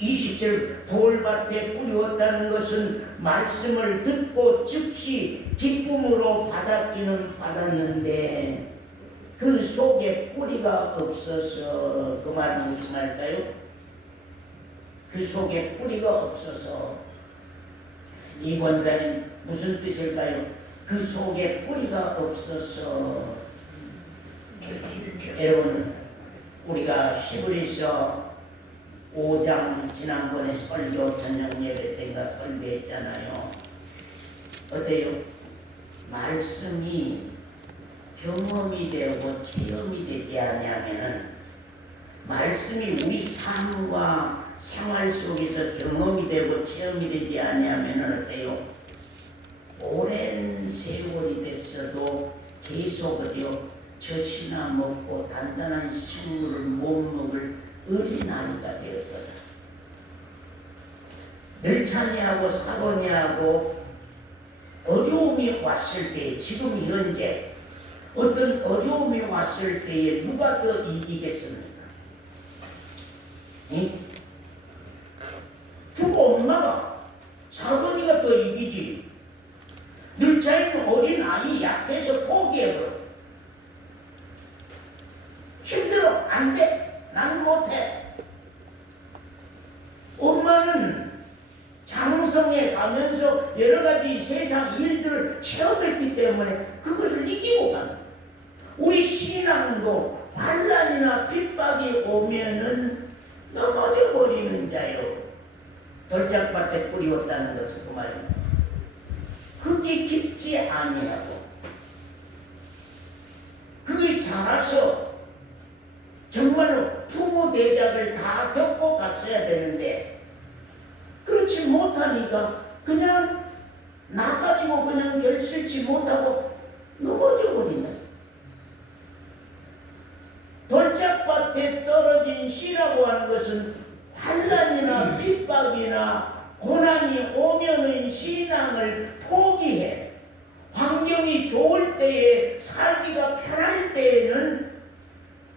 20절 돌밭에 뿌리웠다는 것은 말씀을 듣고 즉시 기쁨으로 받았기는 받았는데 그 속에 뿌리가 없어서 그 말은 무슨 말일까요? 그 속에 뿌리가 없어서 이 원자는 무슨 뜻일까요? 그 속에 뿌리가 없어서 여러분 우리가 히브리서 5장 지난번에 설교 저녁 예배 때인가 설교했잖아요. 어때요? 말씀이 경험이 되고 체험이 되지 않으면은 말씀이 우리 삶과 생활 속에서 경험이 되고 체험이 되지 않으면은 어때요? 오랜 세월이 됐어도 계속 젖이나 먹고 단단한 식물을 못 먹을 어린아이가 되었거든. 널창이하고 사고니하고 어려움이 왔을 때 지금 현재 어떤 어려움이 왔을 때에 누가 더 이기겠습니까? 응? 주고 엄마가 사고니가 더 이기지. 늙차이는 어린아이 약해서 포기해버려. 힘들어. 안 돼. 난 못해. 엄마는 장성에 가면서 여러 가지 세상 일들을 체험했기 때문에 그것을 이기고 간다. 우리 신앙도 환난이나 핍박이 오면은 넘어져 버리는 자요. 돌짝밭에 뿌리웠다는 것은 그 말입니다. 그게 깊지 아니하고 그게 자라서 정말로 부모 대작을 다 겪고 갔어야 되는데 그렇지 못하니까 그냥 나가지고 그냥 결실치 못하고 넘어져 버린다. 돌짝밭에 떨어진 씨라고 하는 것은 환난이나 핍박이나 고난이 오면은 신앙을 포기해. 환경이 좋을 때에 살기가 편할 때에는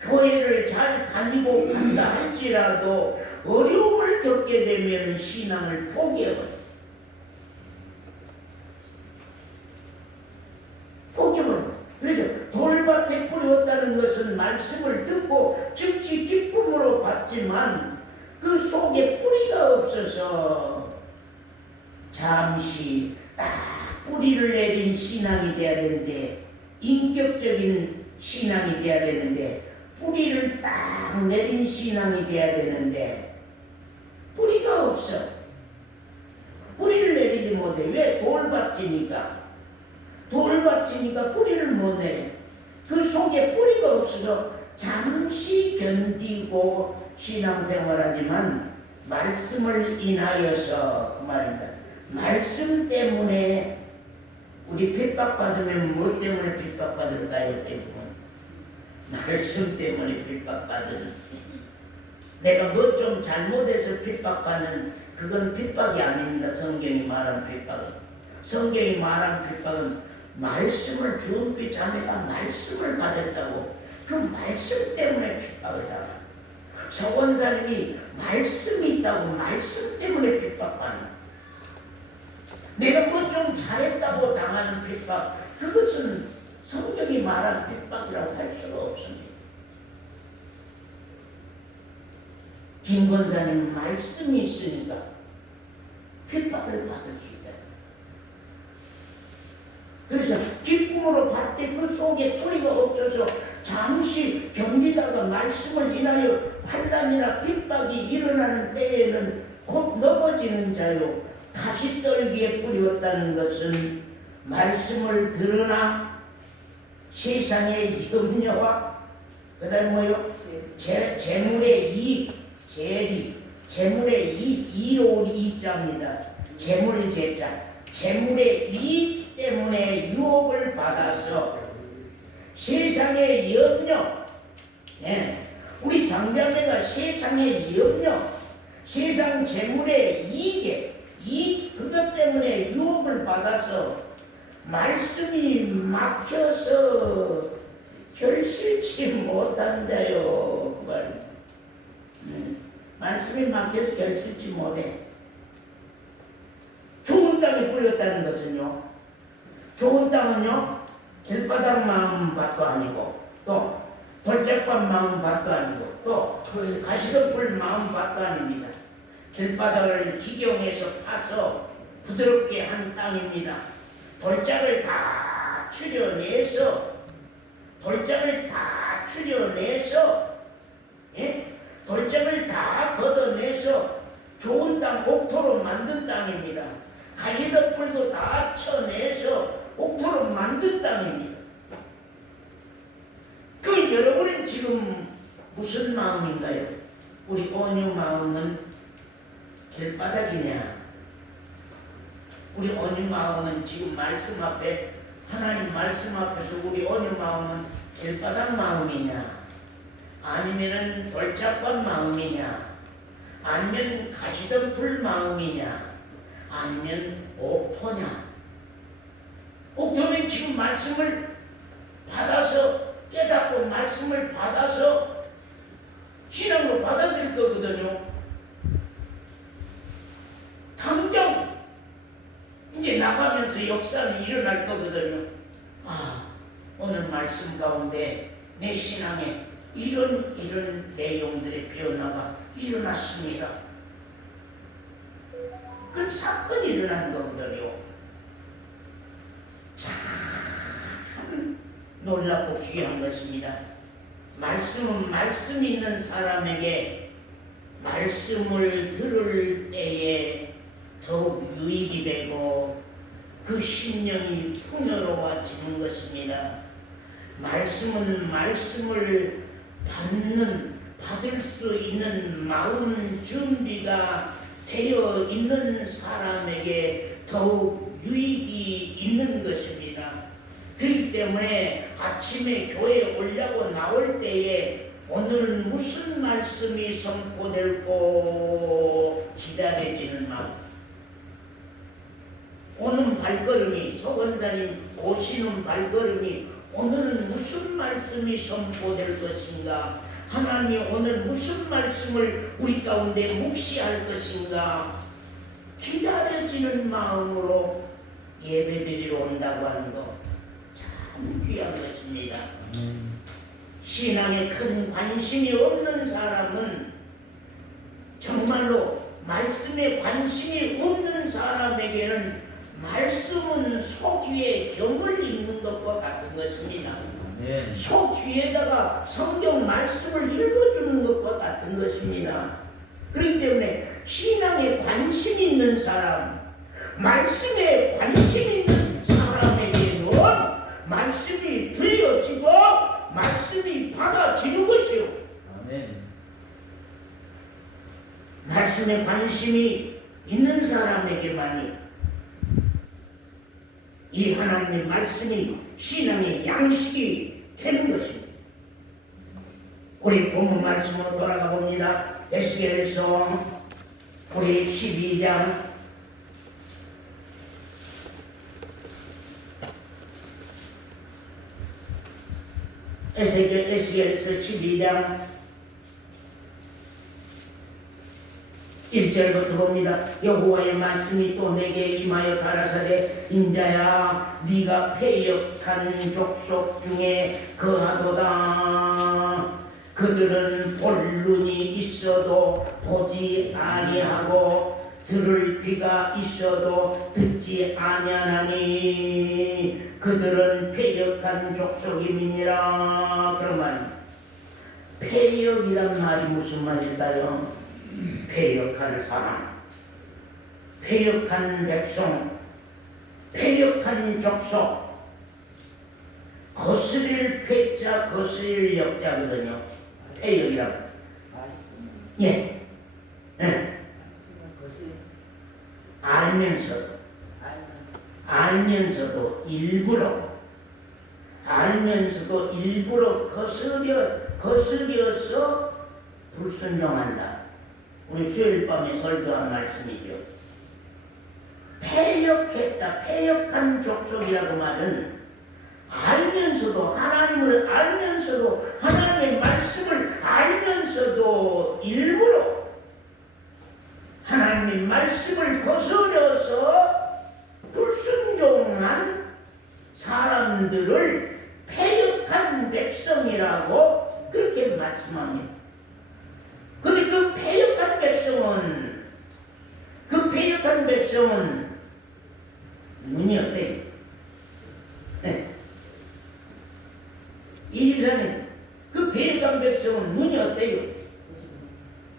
교회를 잘 다니고 간다 할지라도 어려움을 겪게 되면 신앙을 포기해버려. 포기해버려. 그래서 돌밭에 뿌렸다는 것은 말씀을 듣고 즉시 기쁨으로 받지만 그 속에 뿌리가 없어서 잠시 딱 뿌리를 내린 신앙이 돼야 되는데, 인격적인 신앙이 돼야 되는데, 뿌리를 싹 내린 신앙이 돼야 되는데 뿌리가 없어. 뿌리를 내리지 못해. 왜? 돌밭이니까. 돌밭이니까 뿌리를 못 내려. 그 속에 뿌리가 없어서 잠시 견디고 신앙생활하지만 말씀을 인하여서 그 말입니다. 말씀 때문에 우리 핍박받으면 뭐 때문에 핍박받을까요? 때문에 말씀 때문에 핍박받는. 내가 뭐 좀 잘못해서 핍박받는, 그건 핍박이 아닙니다. 성경이 말한 핍박은. 성경이 말한 핍박은 말씀을, 주은비 자매가 말씀을 가졌다고 그 말씀 때문에 핍박을 당한. 서원사님이 말씀이 있다고 말씀 때문에 핍박받는. 내가 뭐 좀 잘했다고 당하는 핍박, 그것은 성경이 말한 핍박이라고 할 수가 없습니다. 김 권사님은 말씀이 있으니까 핍박을 받을 수 있다. 그래서 기쁨으로 받을 때 그 속에 뿌리가 없어서 잠시 견디다가 말씀을 인하여 환난이나 핍박이 일어나는 때에는 곧 넘어지는 자요. 가시떨기에 뿌리었다는 것은 말씀을 들으나 세상의 염려와 그 다음에 뭐요? 재물의 이익, 재물의 이익, 이자입니다. 재물 제자, 재물의 이익 때문에 유혹을 받아서 세상의 염려, 우리 장자매가 세상의 염려, 세상 재물의 이익, 그것 때문에 유혹을 받아서 말씀이 막혀서 결실치 못한다요. 그 말. 말씀이 막혀서 결실치 못해. 좋은 땅에 뿌렸다는 것은요, 좋은 땅은요, 길바닥 마음밭도 아니고, 또 돌짝밭 마음밭도 아니고, 또 가시덤불 마음밭도 아닙니다. 길바닥을 기경해서 파서 부드럽게 한 땅입니다. 돌짝을 다 추려내서, 돌짝을 다 걷어내서 좋은 땅, 옥토로 만든 땅입니다. 가시덤불도 다 쳐내서 옥토로 만든 땅입니다. 그 여러분은 지금 무슨 마음인가요? 우리 온유 마음은 길바닥이냐? 우리 온유 마음은 지금 말씀 앞에, 하나님 말씀 앞에서 우리 온유 마음은 길바닥 마음이냐? 아니면은 돌짝밭 마음이냐? 아니면 가시덤불 마음이냐? 아니면 옥토냐? 옥토는 지금 말씀을 받아서 깨닫고 말씀을 받아서 신앙으로 받아들일 거거든요. 당장 이제 나가면서 역사는 일어날 거거든요. 아, 오늘 말씀 가운데 내 신앙에 이런 내용들의 변화가 일어났습니다. 그건 사건이 일어나는 거거든요. 참 놀랍고 귀한 것입니다. 말씀은 말씀 있는 사람에게 말씀을 들을 때에 더욱 유익이 되고 그 심령이 풍요로워지는 것입니다. 말씀은 말씀을 받을 수 있는 마음 준비가 되어 있는 사람에게 더욱 유익이 있는 것입니다. 그렇기 때문에 아침에 교회에 오려고 나올 때에 오늘 무슨 말씀이 선포될고 기다려지는 마음. 오는 발걸음이, 소건자님 오시는 발걸음이 오늘은 무슨 말씀이 선포될 것인가 하나님 오늘 무슨 말씀을 우리 가운데 묵시할 것인가 기다려지는 마음으로 예배드리러 온다고 하는 거 참 귀한 것입니다. 신앙에 큰 관심이 없는 사람은 정말로 말씀에 관심이 없는 사람에게는 말씀은 속 위에 경을 읽는 것과 같은 것입니다. 속 위에다가 성경 말씀을 읽어주는 것과 같은 것입니다. 그렇기 때문에 신앙에 관심 있는 사람, 말씀에 관심 있는 사람에게는 말씀이 들려지고 말씀이 받아지는 것이요. 아멘. 말씀에 관심이 있는 사람에게만이 이 하나님의 말씀이 신앙의 양식이 되는 것입니다. 우리 본문 말씀으로 돌아가 봅니다. 에스겔서 우리 12장 에스겔서 12장 1절부터 봅니다. 여호와의 말씀이 또 내게 임하여 가라사대 인자야 네가 패역한 족속 중에 거하도다. 그들은 볼 눈이 있어도 보지 아니하고 들을 귀가 있어도 듣지 아니하나니 그들은 패역한 족속임이니라. 그러면 패역이란 말이 무슨 말일까요? 패역한 사람, 패역한 백성, 패역한 족속. 거스릴 패자 거스릴 역자거든요. 패역이라고. 말씀은 예. 말씀은 것을 알면서도 일부러 거스려서 불순종한다. 우리 수요일 밤에 설교한 말씀이죠. 패역한 족속이라고 말은 알면서도 하나님을 알면서도 하나님의 말씀을 알면서도 일부러 하나님의 말씀을 거스려서 불순종한 사람들을 패역한 백성이라고 그렇게 말씀합니다. 근데 그 패역한 백성은 눈이 어때요? 네. 이 집사님, 그 패역한 백성은 눈이 어때요?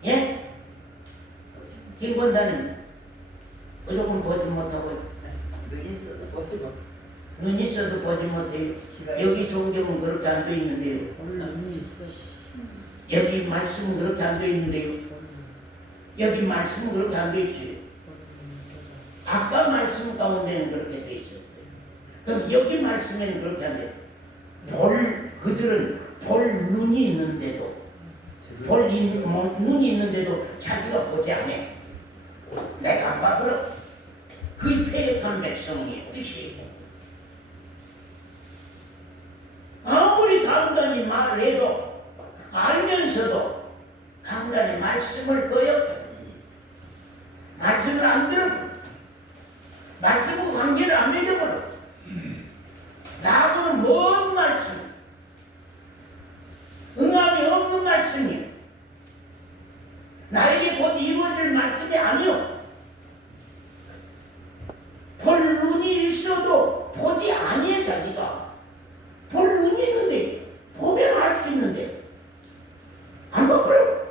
예? 김 권사님, 무조건 보지 못하고 눈이 있어도 보지 못. 눈 있어도 보지 못해요. 여기 성경은 그렇게 안 돼 있는데요. 눈이 있어. 여기 말씀은 그렇게 안 돼 있는데요. 여기 말씀은 그렇게 안 돼 있어요. 아까 말씀 가운데는 그렇게 돼 있었어요. 그럼 여기 말씀에는 그렇게 안 돼요. 그들은 볼 눈이 있는데도 눈이 있는데도 자기가 보지 않아. 내가 안 봐도 그 패역한 백성의 뜻이에요. 아무리 간단히 말을 해도 알면서도 간단히 말씀을 거역해. 말씀을 안 들어. 말씀과 관계를 안 맺어버려. 나하고는 먼 말씀, 응함이 없는 말씀이에요. 나에게 곧 이루어질 말씀이 아니요. 볼 눈이 있어도 보지 아니해. 자기가 볼 눈이 있는데 보면 알 수 있는데 안 봐버려.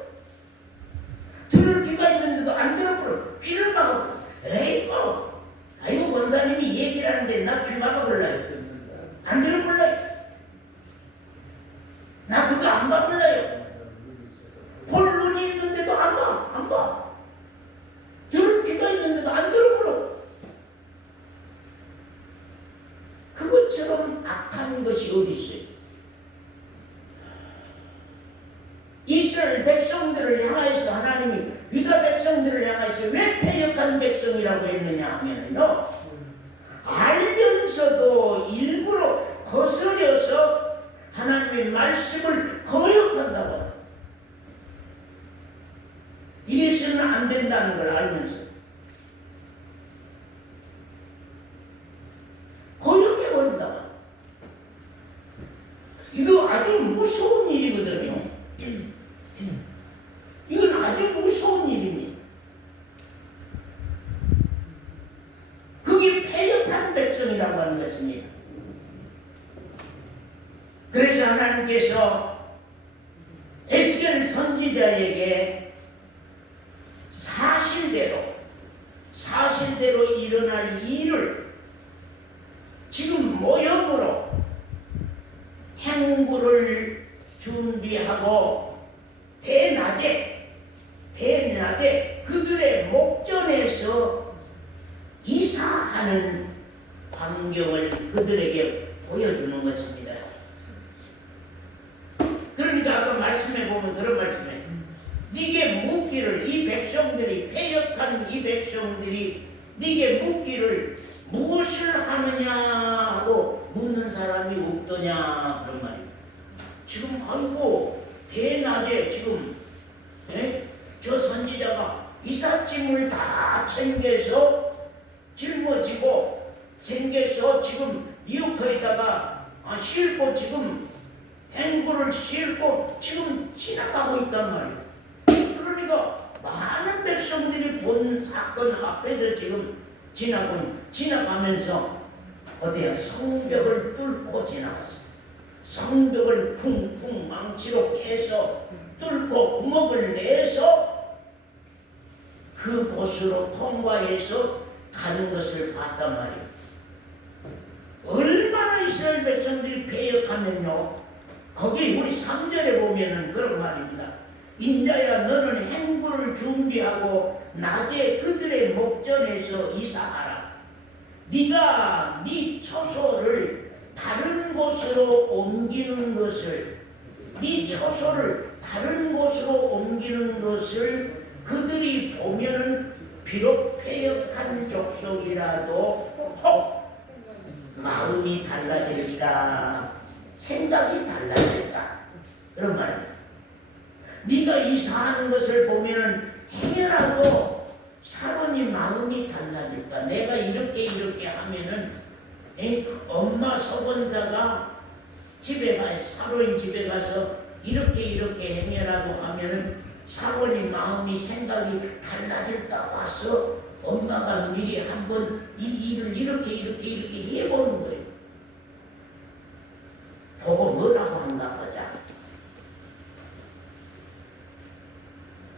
들을 귀가 있는데도 안 들어버려. 귀를 막아버려. 에이고, 아이고 권사님이 얘기를 하는데 나 귀 막아버려요. 안 들어볼래요. 나 그거 안 봐볼래요. 볼 눈이 있는데도 안 봐. 들을 귀가 있는데도 안 들어버려. 그것처럼 악한 것이 어디 있어요? 이스라엘 백성들을 향하여서 하나님이 유다 백성들을 향하여서 왜 패역한 백성이라고 했느냐 하면요, 알면서도 일부러 거스려서 하나님의 말씀을 거역한다고. 안 된다는 걸 알면서 그렇게 버린다. 이거 아주 무서운 일이거든요. 이건 아주 무서운 일입니다. 그게 패역한 백성이라고 하는 것입니다. 그래서 하나님께서 에스겔 선지자에게 사실대로 일어날 일을 지금 모형으로 행구를 준비하고 대낮에 그들의 목전에서 이사하는 광경을 그들에게 보여주는 것입니다. 그러니까 아까 말씀해 보면 그런 말씀에 네게 묻기를, 이 백성들이, 패역한 이 백성들이 네게 묻기를 무엇을 하느냐 하고 묻는 사람이 없더냐, 그런 말이에요. 지금 아이고 대낮에 지금 저 선지자가 이삿짐을 다 챙겨서 짊어지고 챙겨서 지금 리어커에다가 싣고 지금 행구를 싣고 지금 지나가고 있단 말이에요. 그러니까 많은 백성들이 본 사건 앞에서 지금 지나가면서 어때요? 성벽을 뚫고 지나갔어요. 성벽을 쿵쿵 망치로 깨서 뚫고 구멍을 내서 그곳으로 통과해서 가는 것을 봤단 말이에요. 얼마나 이스라엘 백성들이 패역하면요, 거기 우리 3절에 보면은 그런 말입니다. 인자야 너는 행구를 준비하고 낮에 그들의 목전에서 이사하라. 네가 네 처소를 다른 곳으로 옮기는 것을 그들이 보면은 비록 패역한 족속이라도 마음이 달라질까, 생각이 달라질까, 그런 말입니다. 네가 이사하는 것을 보면은 행여라도 사람이 마음이 달라질까. 내가 이렇게 하면은 엄마 서건사가 사로인 집에 가서 이렇게 행여라도 하면은 사원이 마음이 생각이 달라질까 봐서 엄마가 미리 한번 이 일을 이렇게 해보는 거예요. 보고 뭐라고 한가 보자.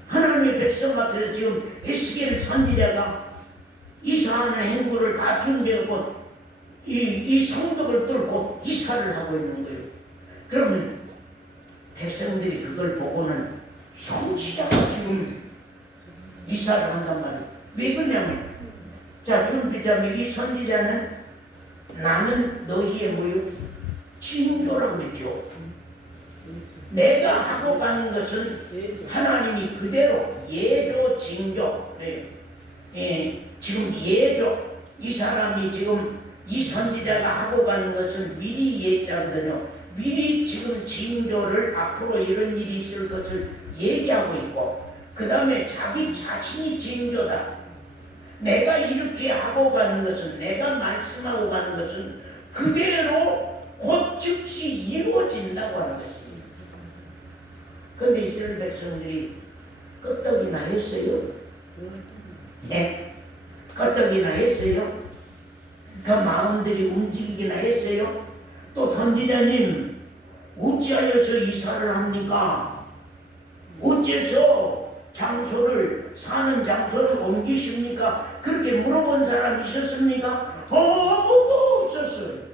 하나님의 백성 앞에서 지금 에스겔 선지자가 이사하는 행구를 다 준비하고 이 성벽을 뚫고 이사를 하고 있는 거예요. 그러면 백성들이 그걸 보고는 선지자가 지금 이사를 한단 말이에요. 왜 그러냐면, 자, 준비자면 이 선지자는 나는 너희의 뭐요? 징조라고 했죠. 내가 하고 가는 것은 하나님이 그대로 예조, 징조, 지금 예조, 이 사람이 지금 이 선지자가 하고 가는 것은 미리 예자거든요. 미리 지금 징조를 앞으로 이런 일이 있을 것을 얘기하고 있고, 그 다음에 자기 자신이 징조다. 내가 이렇게 하고 가는 것은, 내가 말씀하고 가는 것은 그대로 곧 즉시 이루어진다고 하는 것입니다. 그런데 이스라엘 백성들이 끄떡이나 했어요? 네? 끄떡이나 했어요? 그 마음들이 움직이기나 했어요? 또 선지자님, 어찌하여서 이사를 합니까? 어째서 사는 장소를 옮기십니까? 그렇게 물어본 사람 있었습니까? 아무도 없었어요.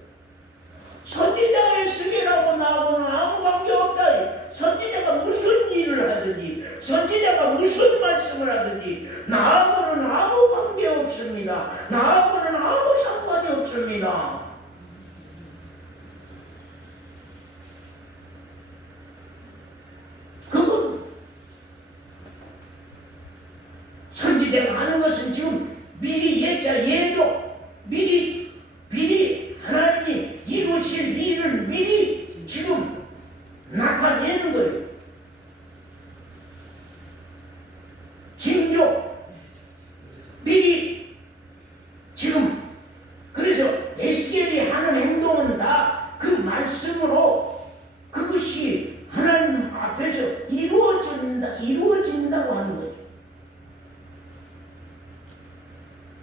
선지자가 에스겔하고 나하고는 아무 관계 없다. 선지자가 무슨 일을 하든지, 선지자가 무슨 말씀을 하든지 나하고는 아무 관계 없습니다. 나하고는 아무 상관이 없습니다. 그건 선지자가 하는 것은 지금 미리 예조, 미리 하나님이 이루실 일을 미리 지금 나타내는 거예요. 징조,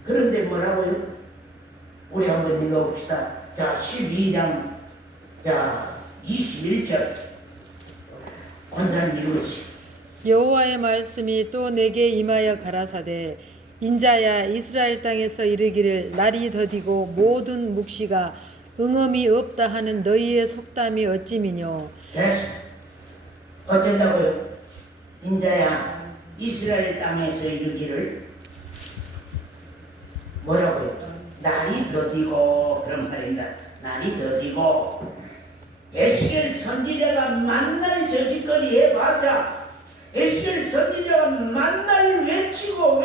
그런데 뭐라고요? 우리 한번 읽어봅시다. 자, 12장, 자, 21절. 권사님 읽으시오. 여호와의 말씀이 또 내게 임하여 가라사대 인자야 이스라엘 땅에서 이르기를 날이 더디고 모든 묵시가 응음이 없다 하는 너희의 속담이 어찌미뇨. 됐어. 어쩐다고요? 인자야 이스라엘 땅에서 이르기를 뭐라고요? 날이 더디고, 그런 말입니다. 날이 더디고 에스겔 선지자가 만날 저짓거리 해봤자 에스겔 선지자가 만날 외치고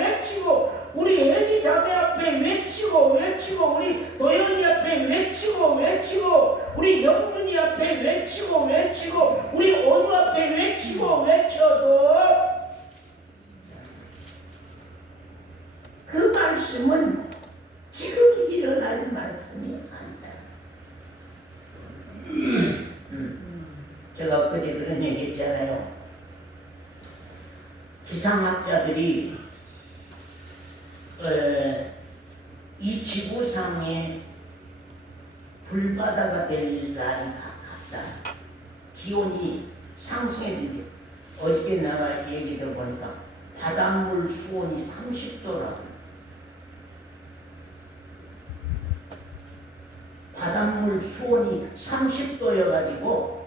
우리 애지 자매 앞에 외치고 우리 도연이 앞에 외치고 우리 영준이 앞에 외치고 우리 온우 앞에 외쳐도 그 말씀은 지금 일어날 말씀이 아니다. 제가 엊그제 그런 얘기 했잖아요. 기상학자들이 이 지구상에 불바다가 될 날이 가깝다. 기온이 상승해지죠. 어저께 내가 얘기 들어보니까 바닷물 수온이 30도라고. 바닷물 수온이 30도여가지고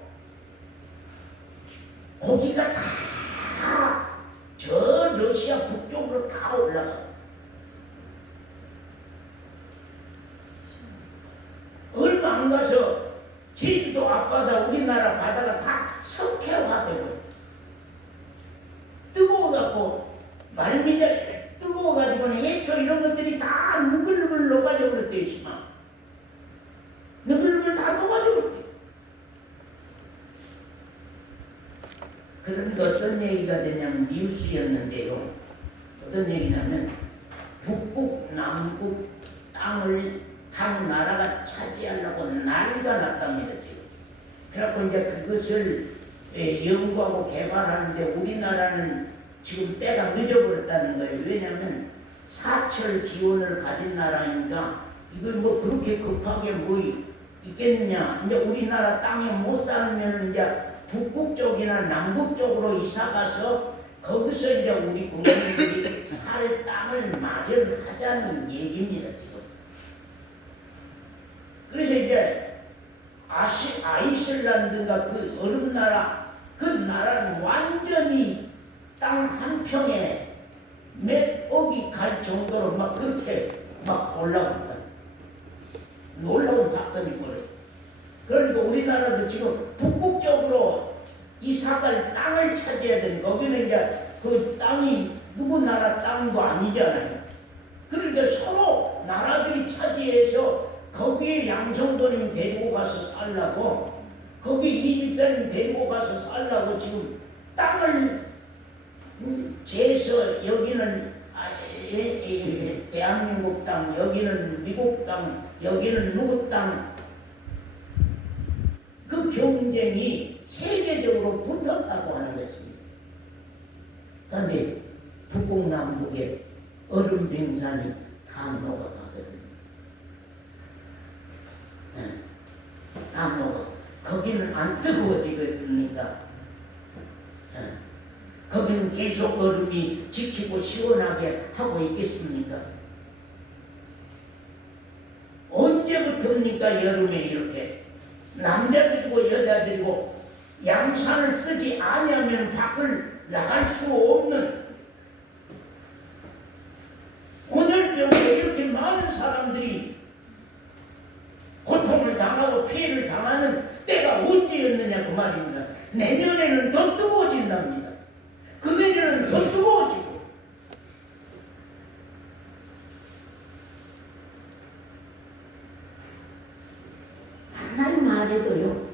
고기가 다 저 러시아 북쪽으로 다 올라가. 얼마 안 가서 제주도 앞바다 우리나라 바다가 다 석회화되고 뜨거워갖고 말미자 뜨거워가지고는 해초 이런 것들이 다 누글누글 녹아져 버렸대. 있지만 누글누글 다 녹아져 버렸대. 그런데 어떤 얘기가 되냐면 뉴스였는데요. 어떤 얘기냐면 북극, 남극 땅을 각 나라가 차지하려고 난리가 났답니다. 지금. 그래갖고 이제 그것을 연구하고 개발하는데 우리나라는 지금 때가 늦어버렸다는 거예요. 왜냐하면 사철 기온을 가진 나라니까 이걸 뭐 그렇게 급하게 뭐 있겠느냐. 이제 우리나라 땅에 못 살면 이제 북극 쪽이나 남극 쪽으로 이사 가서 거기서 이제 우리 국민들이 살 땅을 마련하자는 얘기입니다, 지금. 그래서 이제 아이슬란드가 그 얼음 나라, 그 나라는 완전히 땅 한 평에 몇 억이 갈 정도로 막 그렇게 막 올라온다. 놀라운 사건이 벌어요. 그러니까 우리나라도 지금 북극적으로 이사갈 땅을 차지해야 되는, 거기는 이제 그 땅이 누구 나라 땅도 아니잖아요. 그러니까 서로 나라들이 차지해서 거기에 양성도님 데리고 가서 살라고, 거기 이집사님 데리고 가서 살라고 지금 땅을 재서 여기는 대한민국 땅, 여기는 미국 땅, 여기는 누구 땅, 그 경쟁이 세계적으로 붙었다고 하는 것입니다. 그런데 북극 남북에 얼음 빙산이 다 녹아가거든요. 다 녹아. 거기는 안 뜨거워지겠습니까? 거기는 계속 얼음이 지키고 시원하게 하고 있겠습니까? 언제부터입니까? 여름에 이렇게 남자들이고 여자들이고 양산을 쓰지 아니하면 밖을 나갈 수 없는, 오늘병에 이렇게 많은 사람들이 고통을 당하고 피해를 당하는 때가 언제였느냐 그 말입니다. 내년에는 더 뜨거워진답니다. 그 내년에는 더 뜨거워지고. 한 말해도요,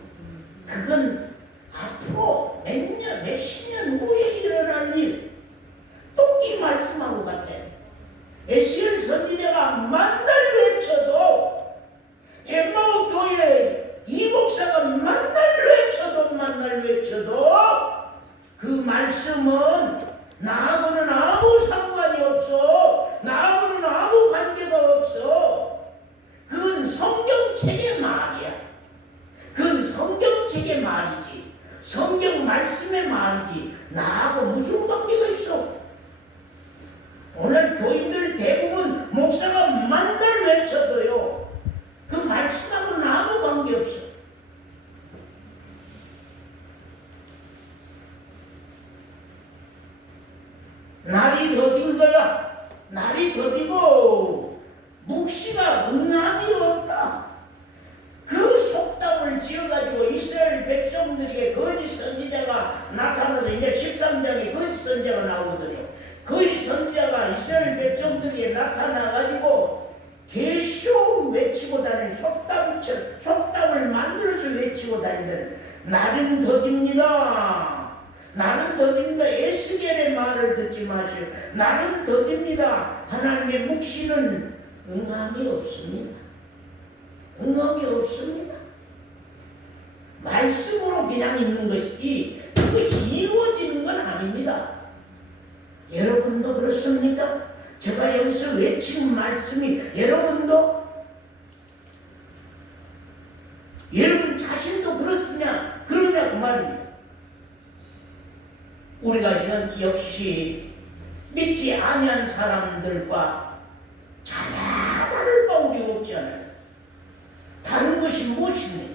그건 앞으로 몇 년, 몇십 년 후에 일어날 일, 또 이 말씀하고 같아요. 에스겔 선지자가 만날 외쳐도, 엠마오 교회 이 목사가 만날 외쳐도 그 말씀은 나하고는 아무 상관이 없어. 나하고는 아무 관계 더디고 묵시가 응함이 없다. 그 속담을 지어가지고 이스라엘 백성들에게 거짓 선지자가 나타나서 이제 13장에 거짓 선지자가 나오거든요. 거짓 선지자가 이스라엘 백성들에게 나타나가지고 계속 외치고 다니는 속담을 만들어서 외치고 다니는 나는 더딥니다. 나는 더딥니다. 에스겔의 말을 듣지 마시오. 나는 더딥니다. 하나님의 묵시는 응함이 없습니다. 응함이 없습니다. 말씀으로 그냥 있는 것이지 그것이 이루어지는 건 아닙니다. 여러분도 그렇습니까? 제가 여기서 외치는 말씀이 여러분 자신도 그렇으냐 그러냐 그 말입니다. 우리가 역시 믿지 아니한 사람들과 전혀 다를 바 우리 없지 않아요. 다른 것이 무엇입니까?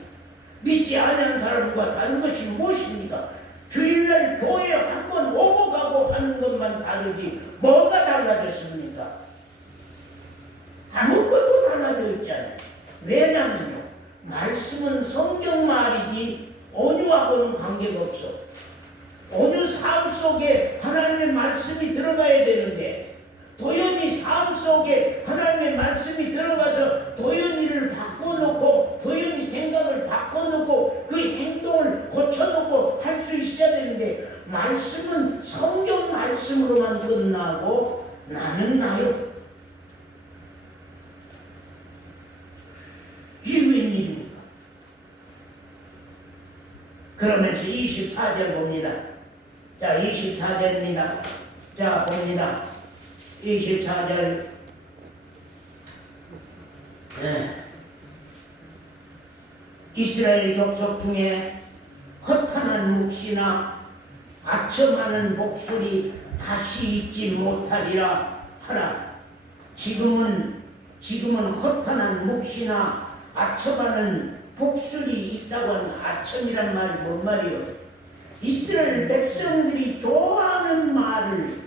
믿지 아니한 사람과 다른 것이 무엇입니까? 주일날 교회 한번 오고 가고 하는 것만 다르지 뭐가 달라졌습니까? 아무것도 달라져 있지 않아요. 왜냐면요, 말씀은 성경 말이지 온유하고는 관계가 없어. 온유 삶 속에 하나님의 말씀이 들어가야 되는데 도연이 삶 속에 하나님의 말씀이 들어가서 도연이를 바꿔놓고 도연이 생각을 바꿔놓고 그 행동을 고쳐놓고 할 수 있어야 되는데 말씀은 성경 말씀으로만 끝나고 나는 나요. 이게 웬일입니까? 그러면서 24절 봅니다. 자, 24절입니다. 자, 봅니다. 24절. 네. 이스라엘 족속 중에 허탄한 묵시나 아첨하는 목소리 다시 잊지 못하리라 하라. 지금은 허탄한 묵시나 아첨하는 복술이 있다고 하는 아첨이란 말이 뭔 말이요? 이스라엘 백성들이 좋아하는 말을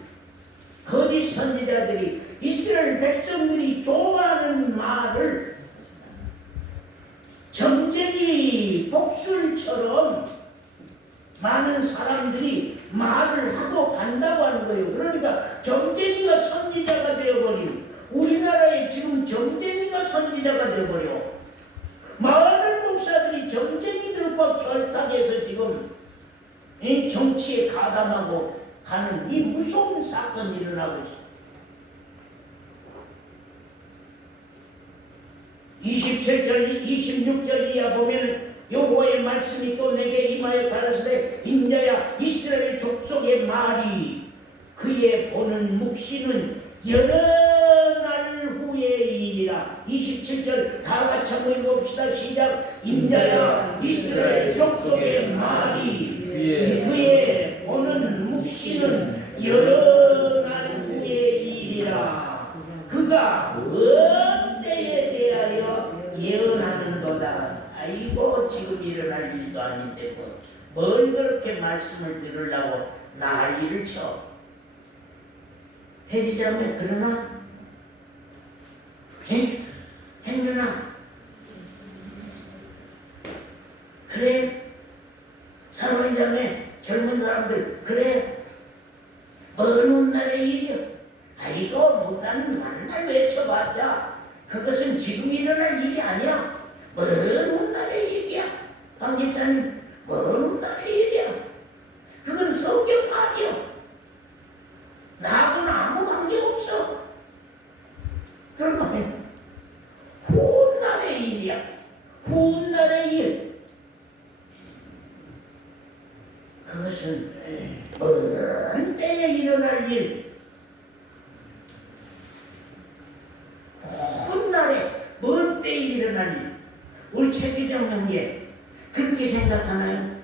거짓 선지자들이 이스라엘 백성들이 좋아하는 말을 점쟁이 복술처럼 많은 사람들이 말을 하고 간다고 하는 거예요. 그러니까 점쟁이가 선지자가 되어버린 우리나라에 지금 점쟁이가 선지자가 되어버려. 많은 목사들이 점쟁이들과 결탁해서 지금 이 정치에 가담하고 가는 이 무서운 사건이 일어나고 있어요. 27절, 26절 이하 보면 여호와의 말씀이 또 내게 임하여 가라사대 인자야 이스라엘 족속의 말이 그의 보는 묵시는 여러 날 후의 일이라. 27절 다 같이 한번 읽어봅시다. 시작. 인자야 이스라엘 족속의 말이 그의 보는 묵시는 여러 날 후의 일이라. 그가 먼 때에 대하여 예언하는도다. 아이고 지금 일어날 일도 아닌데 뭘 그렇게 말씀을 들으려고 난리를 쳐. 해지자매 그러나? 행여나? 그래? 사랑하는 자매 젊은 사람들 그래? 어느 날의 일이야? 아이고 목사는 만날 외쳐봤자 그것은 지금 일어날 일이 아니야. 먼 날의 일이야. 강 집사님 먼 날의 일이야. 그건 성경 말이요. 나하고는 아무 관계없어. 그런 말이야. 훗날의 일이야. 훗날의 일. 그것은 먼 때에 일어날 일. 훗날에 먼 때에 일어날 일. 우리 최기정 형제 그렇게 생각하나요?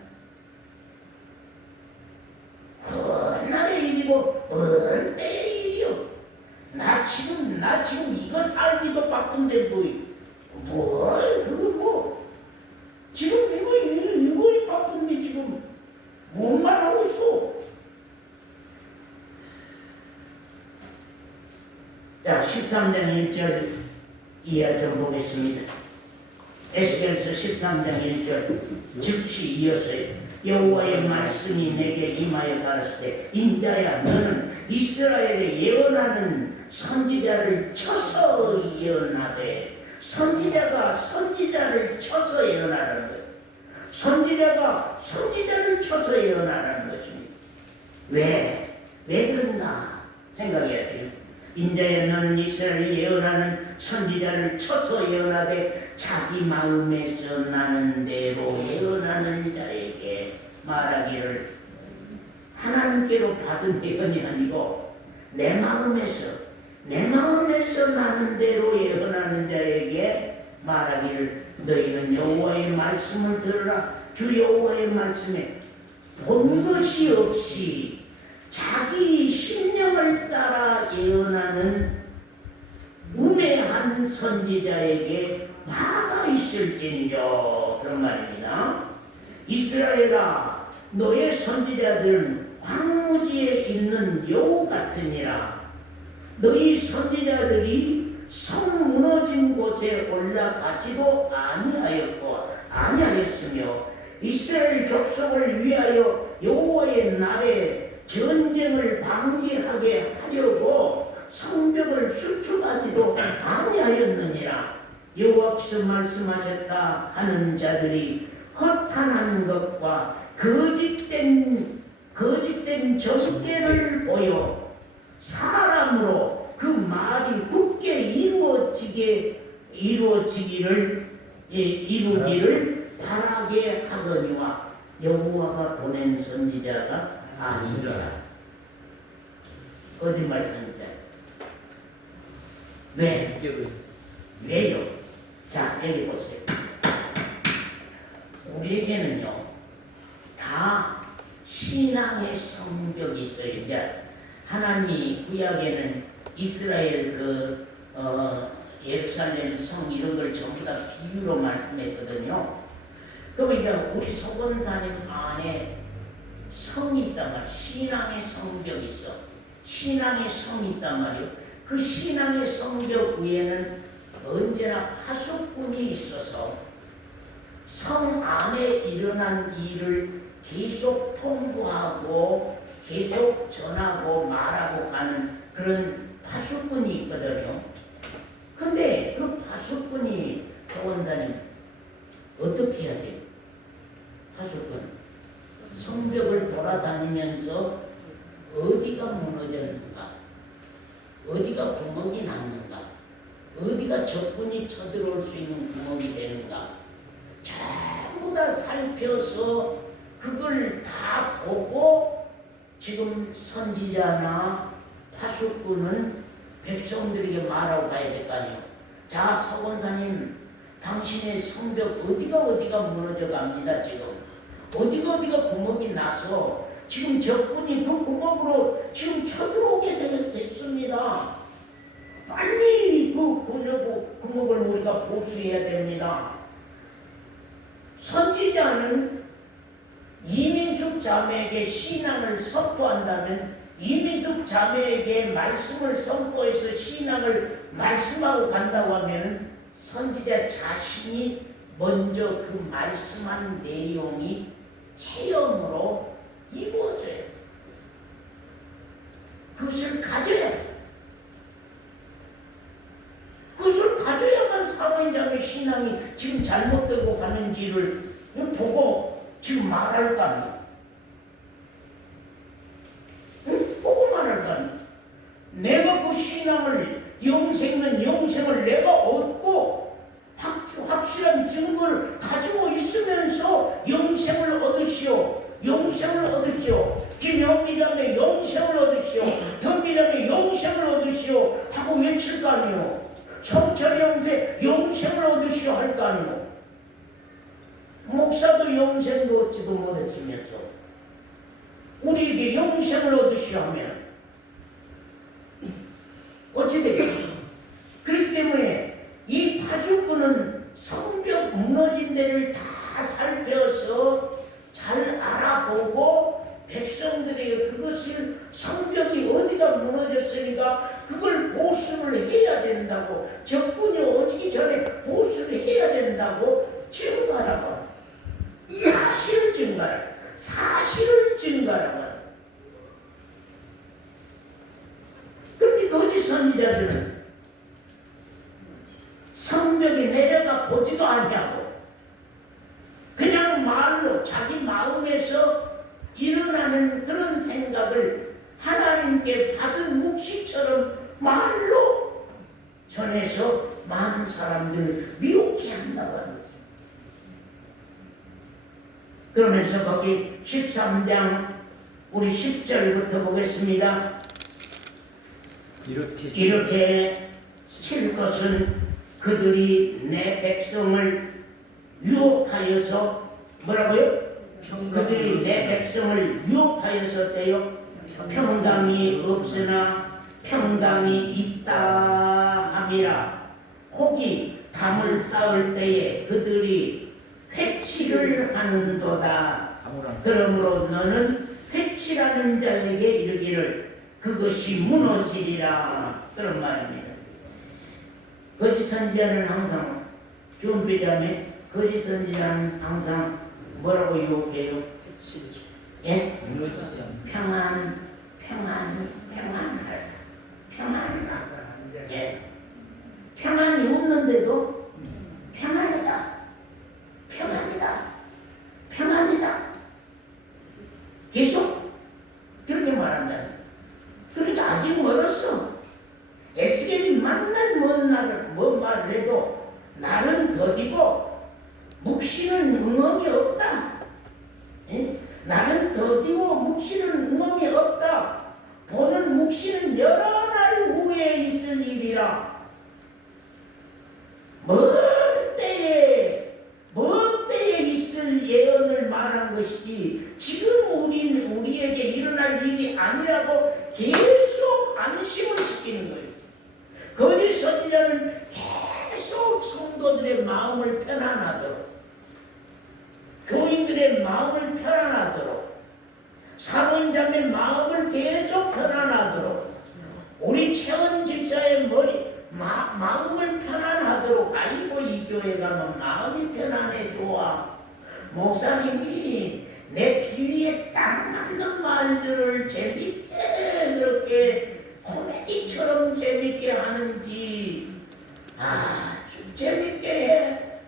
훗날의 일이고 먼 때의 일이요. 나 지금 이거 살기도 바쁜데 뭘 그거 뭐 지금 이거 바쁜데 지금 뭔만 하고 있어. 자 13장 1절 이하 좀 보겠습니다. 에스겔서 13장 1절 즉시 이어서요. 여호와의 말씀이 내게 임하여 가라사대 인자야 너는 이스라엘에 예언하는 선지자를 쳐서 예언하되 선지자가 선지자를 쳐서 예언하는 것. 선지자가 선지자를 쳐서 예언하는 것입니다. 왜 그런가 생각해야 돼요. 인자야 너는 이스라엘 예언하는 선지자를 쳐서 예언하되 자기 마음에서 나는 대로 예언하는 자에게 말하기를 하나님께로 받은 예언이 아니고 내 마음에서 나는 대로 예언하는 자에게 말하기를 너희는 여호와의 말씀을 들으라. 주 여호와의 말씀에 본 것이 없이 자기 심령을 따라 예언하는 우매한 선지자에게 화가 있을지니라. 그런 말입니다. 이스라엘아 너의 선지자들은 황무지에 있는 여우 같으니라. 너희 선지자들이 성 무너진 곳에 올라가지도 아니하였으며 이스라엘 족속을 위하여 여호와의 날에 전쟁을 방지하게 하려고 성벽을 수축하지도 아니하였느니라. 여호와께서 말씀하셨다 하는 자들이 허탄한 것과 거짓된 정죄를 보여 사람으로 그 말이 굳게 이루기를 바라게 하거니와 여호와가 보낸 선지자가 아니니라. 거짓말 선지자. 왜요? 자, 여기 보세요. 우리에게는요, 다 신앙의 성벽이 있어요. 이제 하나님이 구약에는 이스라엘 예루살렘 성 이런 걸 전부 다 비유로 말씀했거든요. 그러면 이제 우리 소건사님 안에 성이 있단 말이에요. 신앙의 성벽이 있어. 신앙의 성이 있단 말이에요. 그 신앙의 성벽 위에는 언제나 파수꾼이 있어서 성 안에 일어난 일을 계속 통보하고 계속 전하고 말하고 가는 그런 파수꾼이 있거든요. 근데 그 파수꾼이 교원사님 어떻게 해야 돼요? 파수꾼 성벽을 돌아다니면서 어디가 무너졌는가, 어디가 구멍이 났는가, 어디가 적군이 쳐들어올 수 있는 구멍이 되는가 전부 다 살펴서 그걸 다 보고 지금 선지자나 파수꾼은 백성들에게 말하고 가야 될 거 아니에요. 자, 서건사님 당신의 성벽 어디가 무너져 갑니다. 지금 어디가 구멍이 나서 지금 적군이 그 구멍으로 지금 쳐들어오게 됐습니다. 빨리 그 구멍을 우리가 보수해야 됩니다. 선지자는 이민숙 자매에게 신앙을 선포한다면 이민숙 자매에게 말씀을 선포해서 신앙을 말씀하고 간다고 하면 선지자 자신이 먼저 그 말씀한 내용이 체험으로 이루어져요. 그것을 가져야 돼요. 그것을 가져야만 사모인자의 신앙이 지금 잘못되고 가는지를 보고 지금 말할 거 아니에요. 보고 말할 거 아니에요. 내가 그 신앙을 영생을 내가 얻고 확실한 증거를 가지고 있으면서 영생을 얻으시오. 김현미자매 영생을 얻으시오. 현미자매 영생을 얻으시오 하고 외칠 거 아니에요. 성철 형제 영생을 얻으시오 할 거 아니에요. 목사도 영생도 얻지도 못했으면서 우리에게 영생을 얻으시오 하면 어찌 되겠어요? 그렇기 때문에 이 파수꾼은 성벽 무너진 데를 다 살펴서 잘 알아보고 백성들에게 그것을 성벽이 어디가 무너졌으니까 그걸 보수를 해야 보지도 않냐고. 그냥 말로 자기 마음에서 일어나는 그런 생각을 하나님께 받은 묵시처럼 말로 전해서 많은 사람들을 미혹해 한다고 하는 거죠. 그러면서 거기 13장 우리 10절부터 보겠습니다. 이렇게 칠 것은 그들이 내 백성을 유혹하여서 뭐라고요? 그들이 내 백성을 유혹하여서 때요 평강이 없으나 평강이 있다 함이라. 혹이 담을 쌓을 때에 그들이 회치를 하는도다. 그러므로 너는 회치라는 자에게 이르기를 그것이 무너지리라. 그런 말입니다. 거짓 선지자는 항상 준비자매 거짓 선지자는 항상 뭐라고 유혹해요? 예? 평안이다. 예. 평안이 없는데도 평안이다. 계속 그렇게 말한다. 그러니까 아직 멀었어. 에스겔이 만날 먼 말을 해도 나는 더디고 묵시는 응엄이 없다. 예? 나는 더디고 묵시는 응엄이 없다. 보는 묵시는 여러 날 후에 있을 일이라. 먼 때에 있을 예언을 말한 것이지 지금 우리에게 일어날 일이 아니라고 계속 안심을 시키는 거예요. 거짓 선지자는 계속 성도들의 마음을 편안하도록, 교인들의 마음을 편안하도록, 사모님자의 마음을 계속 편안하도록, 우리 최원 집사의 마음을 편안하도록. 아이고 이 교회 가면 마음이 편안해 좋아. 목사님이 내 비위에 딱 맞는 말들을 재밌게 그렇게 코미디처럼 재밌게 하는지 아주 재밌게 해.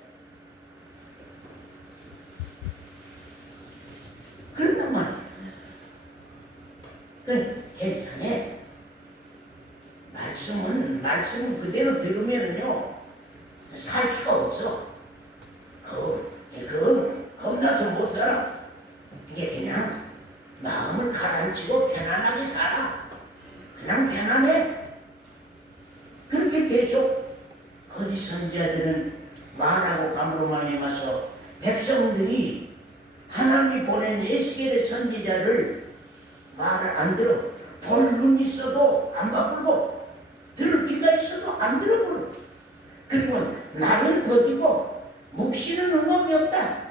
그런단 말이야. 그래 괜찮아. 말씀은 그대로 들으면은요 살 수가 없어. 겁나서 못 살아. 이게 그냥 마음을 가라앉히고 편안하게 살아. 그냥 편안해. 그렇게 계속 거짓 선지자들은 말하고 감으로 말미암아서 백성들이 하나님이 보낸 에스겔의 선지자를 말을 안 들어. 볼 눈 있어도 안 바꾸고 들을 귀가 있어도 안 들어버려. 그리고 나는 더디고 묵시는 응엄이 없다.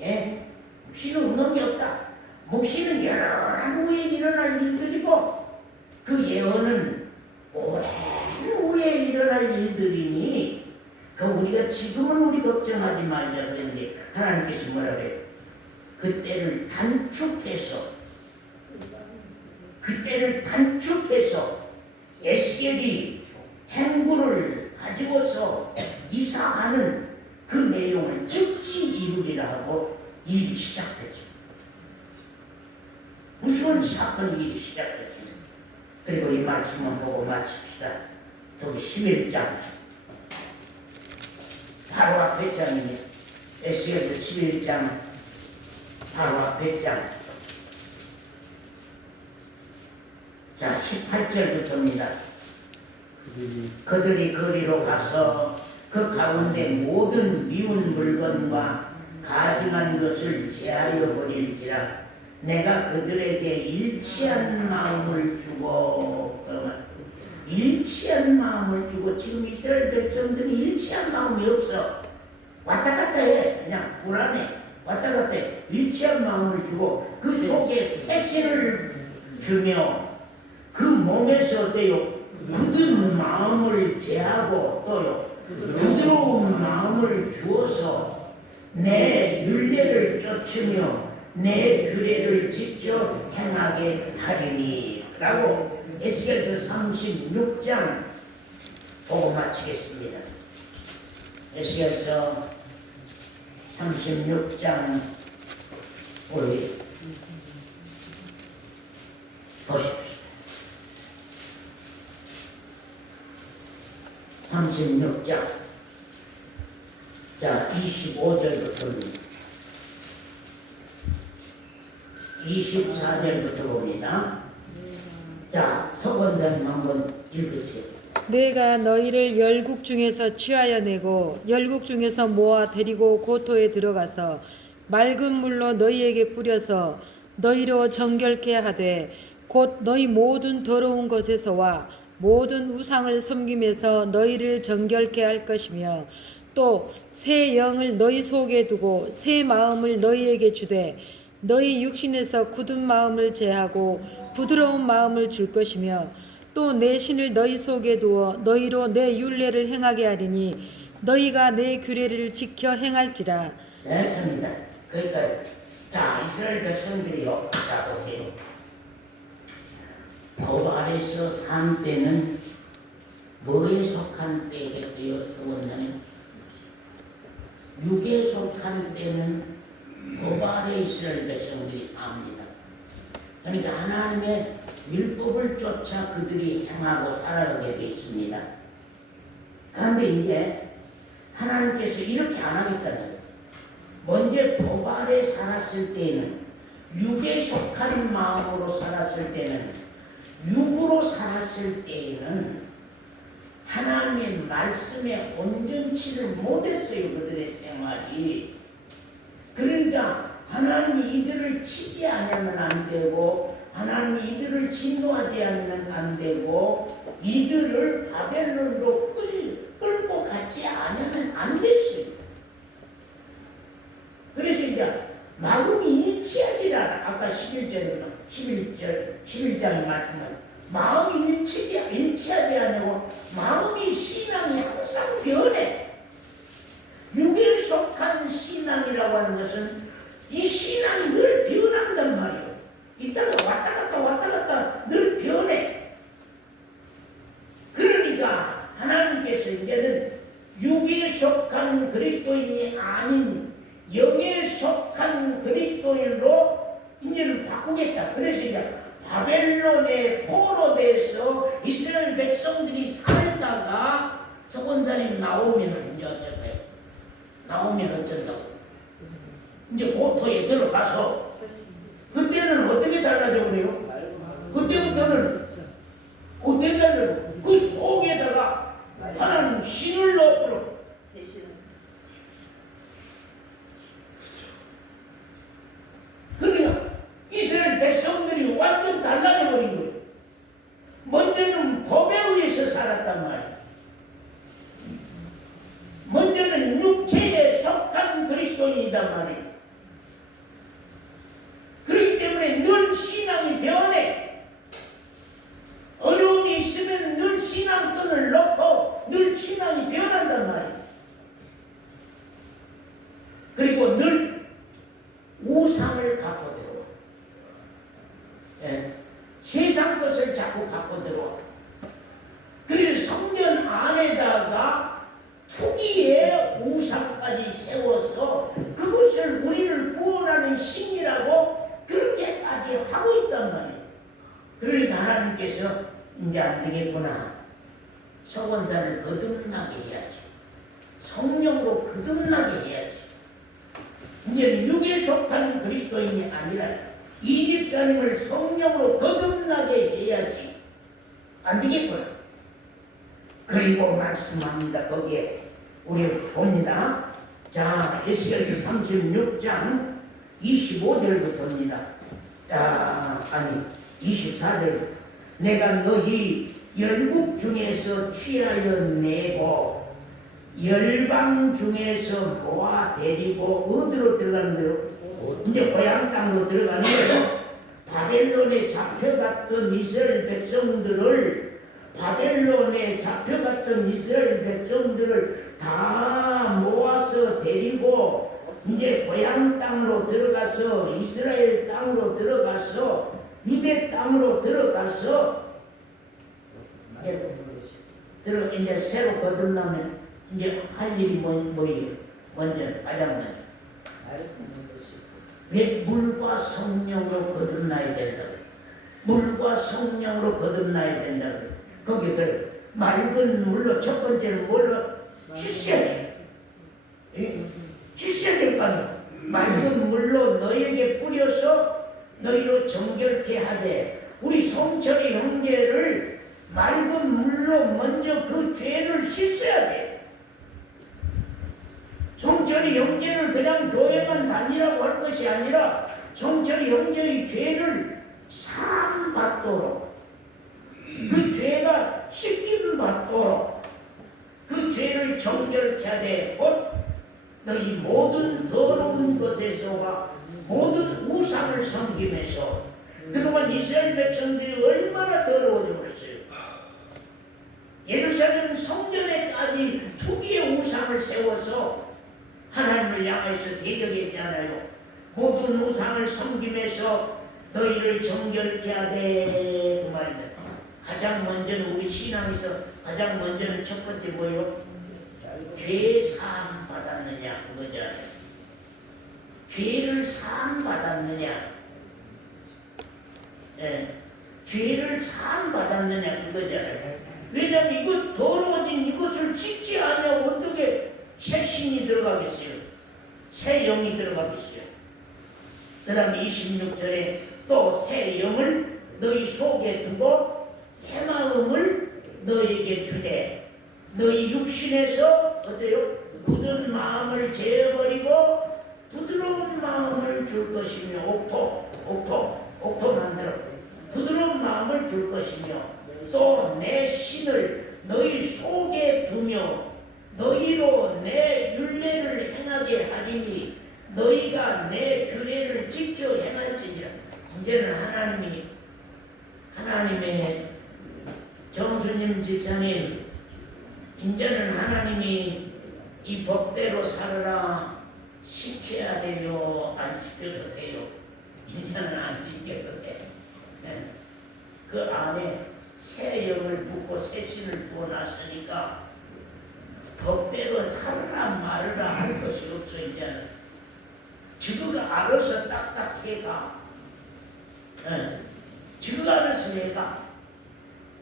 예, 묵시는 응엄이 없다. 묵시는 여러 날 후에 일어날 일들이고 그 예언은 오랜 후에 일어날 일들이니 그 우리가 지금은 우리 걱정하지 말자 그랬는데 하나님께서 뭐라 그래요? 그때를 단축해서 에스겔이 행구를 가지고서 이사하는 그 내용을 즉시 이루리라 하고 일이 시작되죠. 무서운 사건 일이 시작되죠. 그리고 이 말씀을 보고 마칩시다. 여기 11장 바로 앞에 장입니다. 에스겔 11장 바로 앞에 장. 자 18절부터입니다. 그들이 거리로 가서 그 가운데 모든 미운 물건과 가증한 것을 제하여 버릴지라. 내가 그들에게 일치한 마음을 주고 지금 이스라엘 백성들이 일치한 마음이 없어. 왔다 갔다 해. 그냥 불안해. 왔다 갔다 해. 일치한 마음을 주고 그 속에 세신을 주며 그 몸에서 어때요? 굳은 마음을 제하고 또요 부드러운 마음을 주어서 내 율례를 쫓으며 내 규례를 지켜 행하게 하리니 라고 에스겔서 36장 보고 마치겠습니다. 에스겔서 36장 우리 보십시오. 36장 자 25절부터 24절부터 봅니다. 자 서건자님 한번 읽으세요. 내가 너희를 열국 중에서 취하여 내고 열국 중에서 모아 데리고 고토에 들어가서 맑은 물로 너희에게 뿌려서 너희로 정결케 하되 곧 너희 모든 더러운 것에서와 모든 우상을 섬김에서 너희를 정결케 할 것이며 또 새 영을 너희 속에 두고 새 마음을 너희에게 주되 너희 육신에서 굳은 마음을 제하고 부드러운 마음을 줄 것이며 또 내 신을 너희 속에 두어 너희로 내 율례를 행하게 하리니 너희가 내 규례를 지켜 행할지라. 됐습니다. 그러니까 자 이스라엘 백성들이요. 자 보세요. 법 아래서 산 때는 뭐에 속한 때겠어요? 서원장님? 육에 속한 때는 법 아래 이스라엘 백성들이 삽니다. 그러니까 하나님의 율법을 쫓아 그들이 행하고 살아가게 되어 있습니다. 그런데 이제 하나님께서 이렇게 안 하겠다는 거예요. 먼저 법 아래 살았을 때는 육에 속한 마음으로 살았을 때는 육으로 살았을 때에는 하나님의 말씀에 온전치를 못했어요. 그들의 생활이. 그러니까 하나님이 이들을 치지 않으면 안 되고 하나님이 이들을 진노하지 않으면 안 되고 이들을 바벨론으로 끌고 가지 않으면 안 됐어요. 그래서 이제 마음이 일치하지 않아. 아까 11장의 말씀은 마음이 일치하지 않고 마음이 신앙이 항상 변해. 육에 속한 신앙이라고 하는 것은 이 신앙이 늘 변한단 말이에요. 이따가 왔다 갔다 늘 변해. 그러니까 하나님께서 이제는 육에 속한 그리스도인이 아닌 영에 속한 그리스도인으로 이제는 바꾸겠다. 그래서 이제 바벨론의 포로돼서 이스라엘 백성들이 살다가 서건사님 나오면 이제 어쩔까요? 나오면 어쩐다고? 이제 고토에 들어가서 그때는 어떻게 달라져 그래요? 그때부터는 어떻게 달라져? 그 속에다가 하나님 신을 넣어버려. 그러니까 이스라엘 백성들이 완전 달라져 버린 거예요. 먼저는 법에 의해서 살았단 말이에요. 먼저는 육체에 속한 그리스도인이단 말이에요. 그렇기 때문에 늘 신앙이 변해. 어려움이 있으면 늘 신앙끈을 놓고 늘 신앙이 변한단 말이에요. 그리고 늘 우상을 갖고 들어와. 예. 세상 것을 자꾸 갖고 들어와. 그리고 성전 안에다가 투기의 우상까지 세워서 그것을 우리를 구원하는 신이라고 그렇게까지 하고 있단 말이에요. 그러니까 하나님께서 이제 안 되겠구나. 서건사를 거듭나게 해야지. 성령으로 거듭나게 해야지. 이제 육에 속한 그리스도인이 아니라 이 집사님을 성령으로 거듭나게 해야지. 안 되겠구나. 그리고 말씀합니다. 거기에 우리 봅니다. 자, 에스겔서 36장 25절부터입니다. 자, 아니 24절부터 내가 너희 열국 중에서 취하여 내고 열방 중에서 모아 데리고 어디로 들어가는 거예요? 이제 고향 땅으로 들어가는 거예요. 바벨론에 잡혀갔던 이스라엘 백성들을 다 모아서 데리고 이제 고향 땅으로 들어가서 이스라엘 땅으로 들어가서 유대 땅으로 들어가서 이제 새로 거듭나면 이제 할 일이 뭐예요? 먼저 가장 먼저 말 걷는 것이 왜 물과 성령으로 거듭나야 된다. 물과 성령으로 거듭나야 된다. 거기 그래 맑은 물로 첫 번째는 뭘로 씻어야지. 씻어야 될 거 아니야. 맑은 물로 너에게 뿌려서 너희로 정결케 하되 우리 성철이 형제를 맑은 물로 먼저 그 죄를 씻어야 돼. 성철이 형제를 그냥 교회만 다니라고 할 것이 아니라 성철이 형제의 죄를 사함받도록 그 죄가 씻김 받도록 그 죄를 정결케 하되 곧 너희 모든 더러운 것에서와 모든 우상을 섬김에서 그동안 이스라엘 백성들이 얼마나 더러워져 버렸어요. 예루살렘 성전에까지 투기의 우상을 세워서 하나님을 향해서 대적했잖아요. 모든 우상을 섬김에서 너희를 정결케 하되 그 말입니다. 가장 먼저는 우리 신앙에서 가장 먼저는 첫 번째 뭐예요? 죄 사함 받았느냐 그거잖아요. 죄를 사함 받았느냐, 죄를 사함 받았느냐 그거잖아요. 왜냐하면 이거 더러워진 이것을 씻지 않으면 어떻게 새 신이 들어가겠어요? 새 영이 들어가겠어요? 그 다음에 26절에 또 새 영을 너희 속에 두고 새 마음을 너희에게 주되 너희 육신에서 어때요? 굳은 마음을 제어버리고 부드러운 마음을 줄 것이며 옥토 만들어 부드러운 마음을 줄 것이며 또 내 신을 너희 속에 두며 너희로 내 율례를 행하게 하리니 너희가 내 규례를 지켜 행할지니라. 이제는 하나님의 정수님 집사님 이제는 하나님이 이 법대로 살아라 시켜야 돼요? 안 시켜도 돼요? 이제는 안 시켜도 돼. 그 안에 새 영을 붓고 새 신을 부어놨으니까 법대로 살아라 말으라 할 것이 없어. 이제는 지구가 알아서 딱딱해가. 지구가 알아서 해가.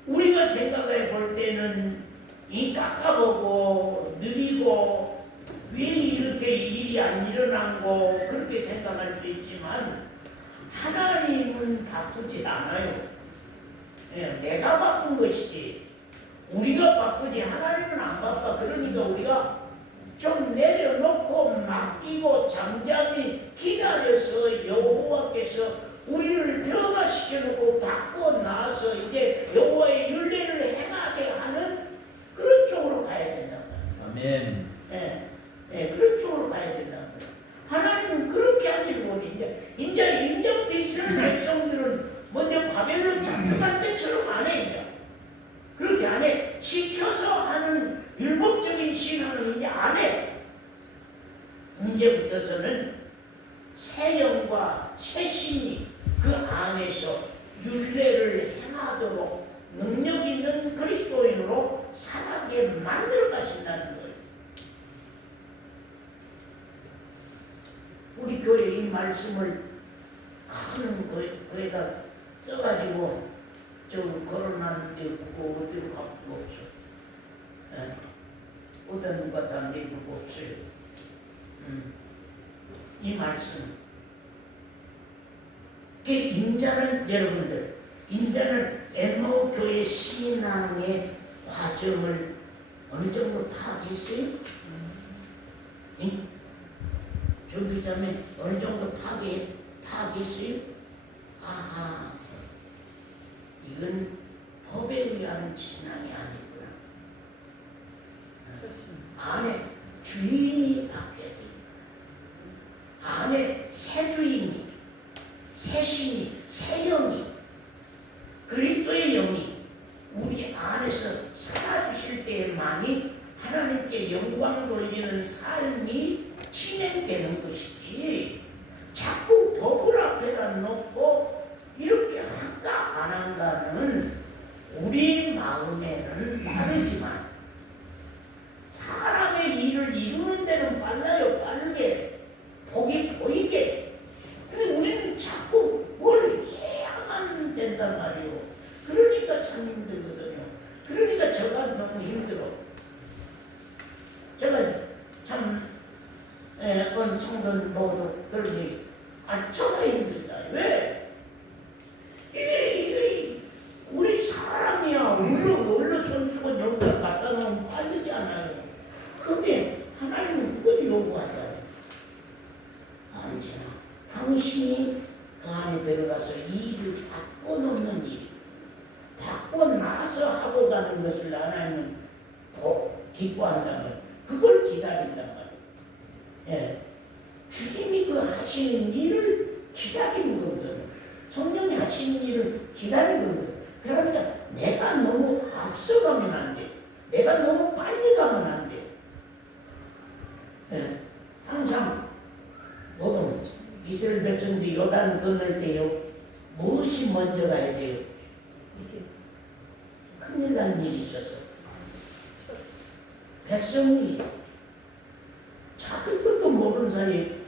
우리가 생각해 볼 때는 이 깎아보고 느리고 왜 이렇게 일이 안 일어나고 그렇게 생각할 수 있지만 하나님은 바쁘지 않아요. 내가 바쁜 것이지 우리가 바쁘지 하나님은 안 바빠. 그러니까 우리가 좀 내려놓고 맡기고 잠잠히 기다려서 여호와께서 우리를 변화시켜놓고 바꿔 나서 이제 여호와의 율례를 행하게 하는 그런 쪽으로 가야 된다. 아멘. 그런 쪽으로 가야 된다. 하나님은 그렇게 하지를 못해. 이제부터 이스라엘 백성들은 먼저 바벨론 잡혀갈 때처럼 안 해. 이제 그렇게 안 해. 시켜서 하는 율법적인 신앙은 이제 안 해. 이제부터서는 새 영과 새 신이 그 안에서 율례를 행하도록 능력 있는 그리스도인으로 살아게 만들어 가신다는 거예요. 우리 교회 이 말씀을 큰 거에다 써가지고 저 걸어놨는 데 그거 어디로 갖고 없어. 어디다 누가 다 내두고 없어요. 이 말씀. 인자는 여러분들, 인자는 엠마오 교회 신앙의 과정을 어느 정도 파악했어요? 정비자면 어느 정도 파악했어요? 아하, 이건 법에 의한 신앙이 아니구나. 안에 주인이 바뀌어야 돼. 안에 새 주인이, 새 신이, 새 영이, 그리스도의 영이 우리 안에서 살아주실 때에만이 하나님께 영광 돌리는 삶이 진행되는 것이지, 자꾸 법을 앞에다 놓고 이렇게 할까 안 한가는 우리 마음에는 다르지만 사람 제가 참 어느 성도들 보고도 그러지 정말 힘들다. 왜? 이게 우리 사람이야. 물로 손수건 여기다 갖다 놓으면 빠지지 않아요. 근데 하나님은 그걸 요구하잖아요. 언제나 당신이 그 안에 들어가서 일을 바꿔놓는 일, 바꿔 나서 하고 가는 것을 하나님은 더 기뻐한단 말이에요. 그걸 기다린단 말이에요. 예. 주님이 그 하시는 일을 기다리는 거거든. 성령이 하시는 일을 기다리는 거거든. 그러니까 내가 너무 앞서가면 안 돼. 내가 너무 빨리 가면 안 돼. 예. 항상 이스라엘 백성들이 요단 건널 때요, 무엇이 먼저 가야 돼요? 큰일 난 일이 있어서 백성이 자꾸 그것도 모르는 사이에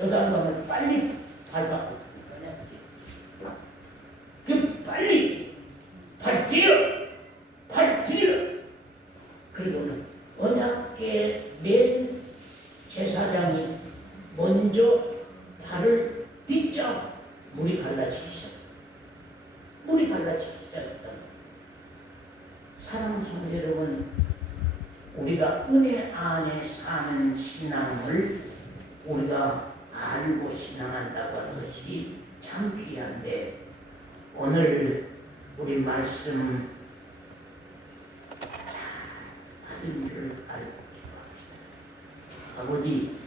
요단강을 빨리 밟았고 그 빨리 발 들여 그리고는 언약궤 맨 제사장이 먼저 발을 딛자 물이 갈라지기 시작했다. 사랑하는 성도 여러분, 우리가 은혜 안에 사는 신앙을 우리가 알고 신앙한다고 하는 것이 참 귀한데, 오늘 우리 말씀 잘 받은 줄 알고 싶어합니다. 아버지,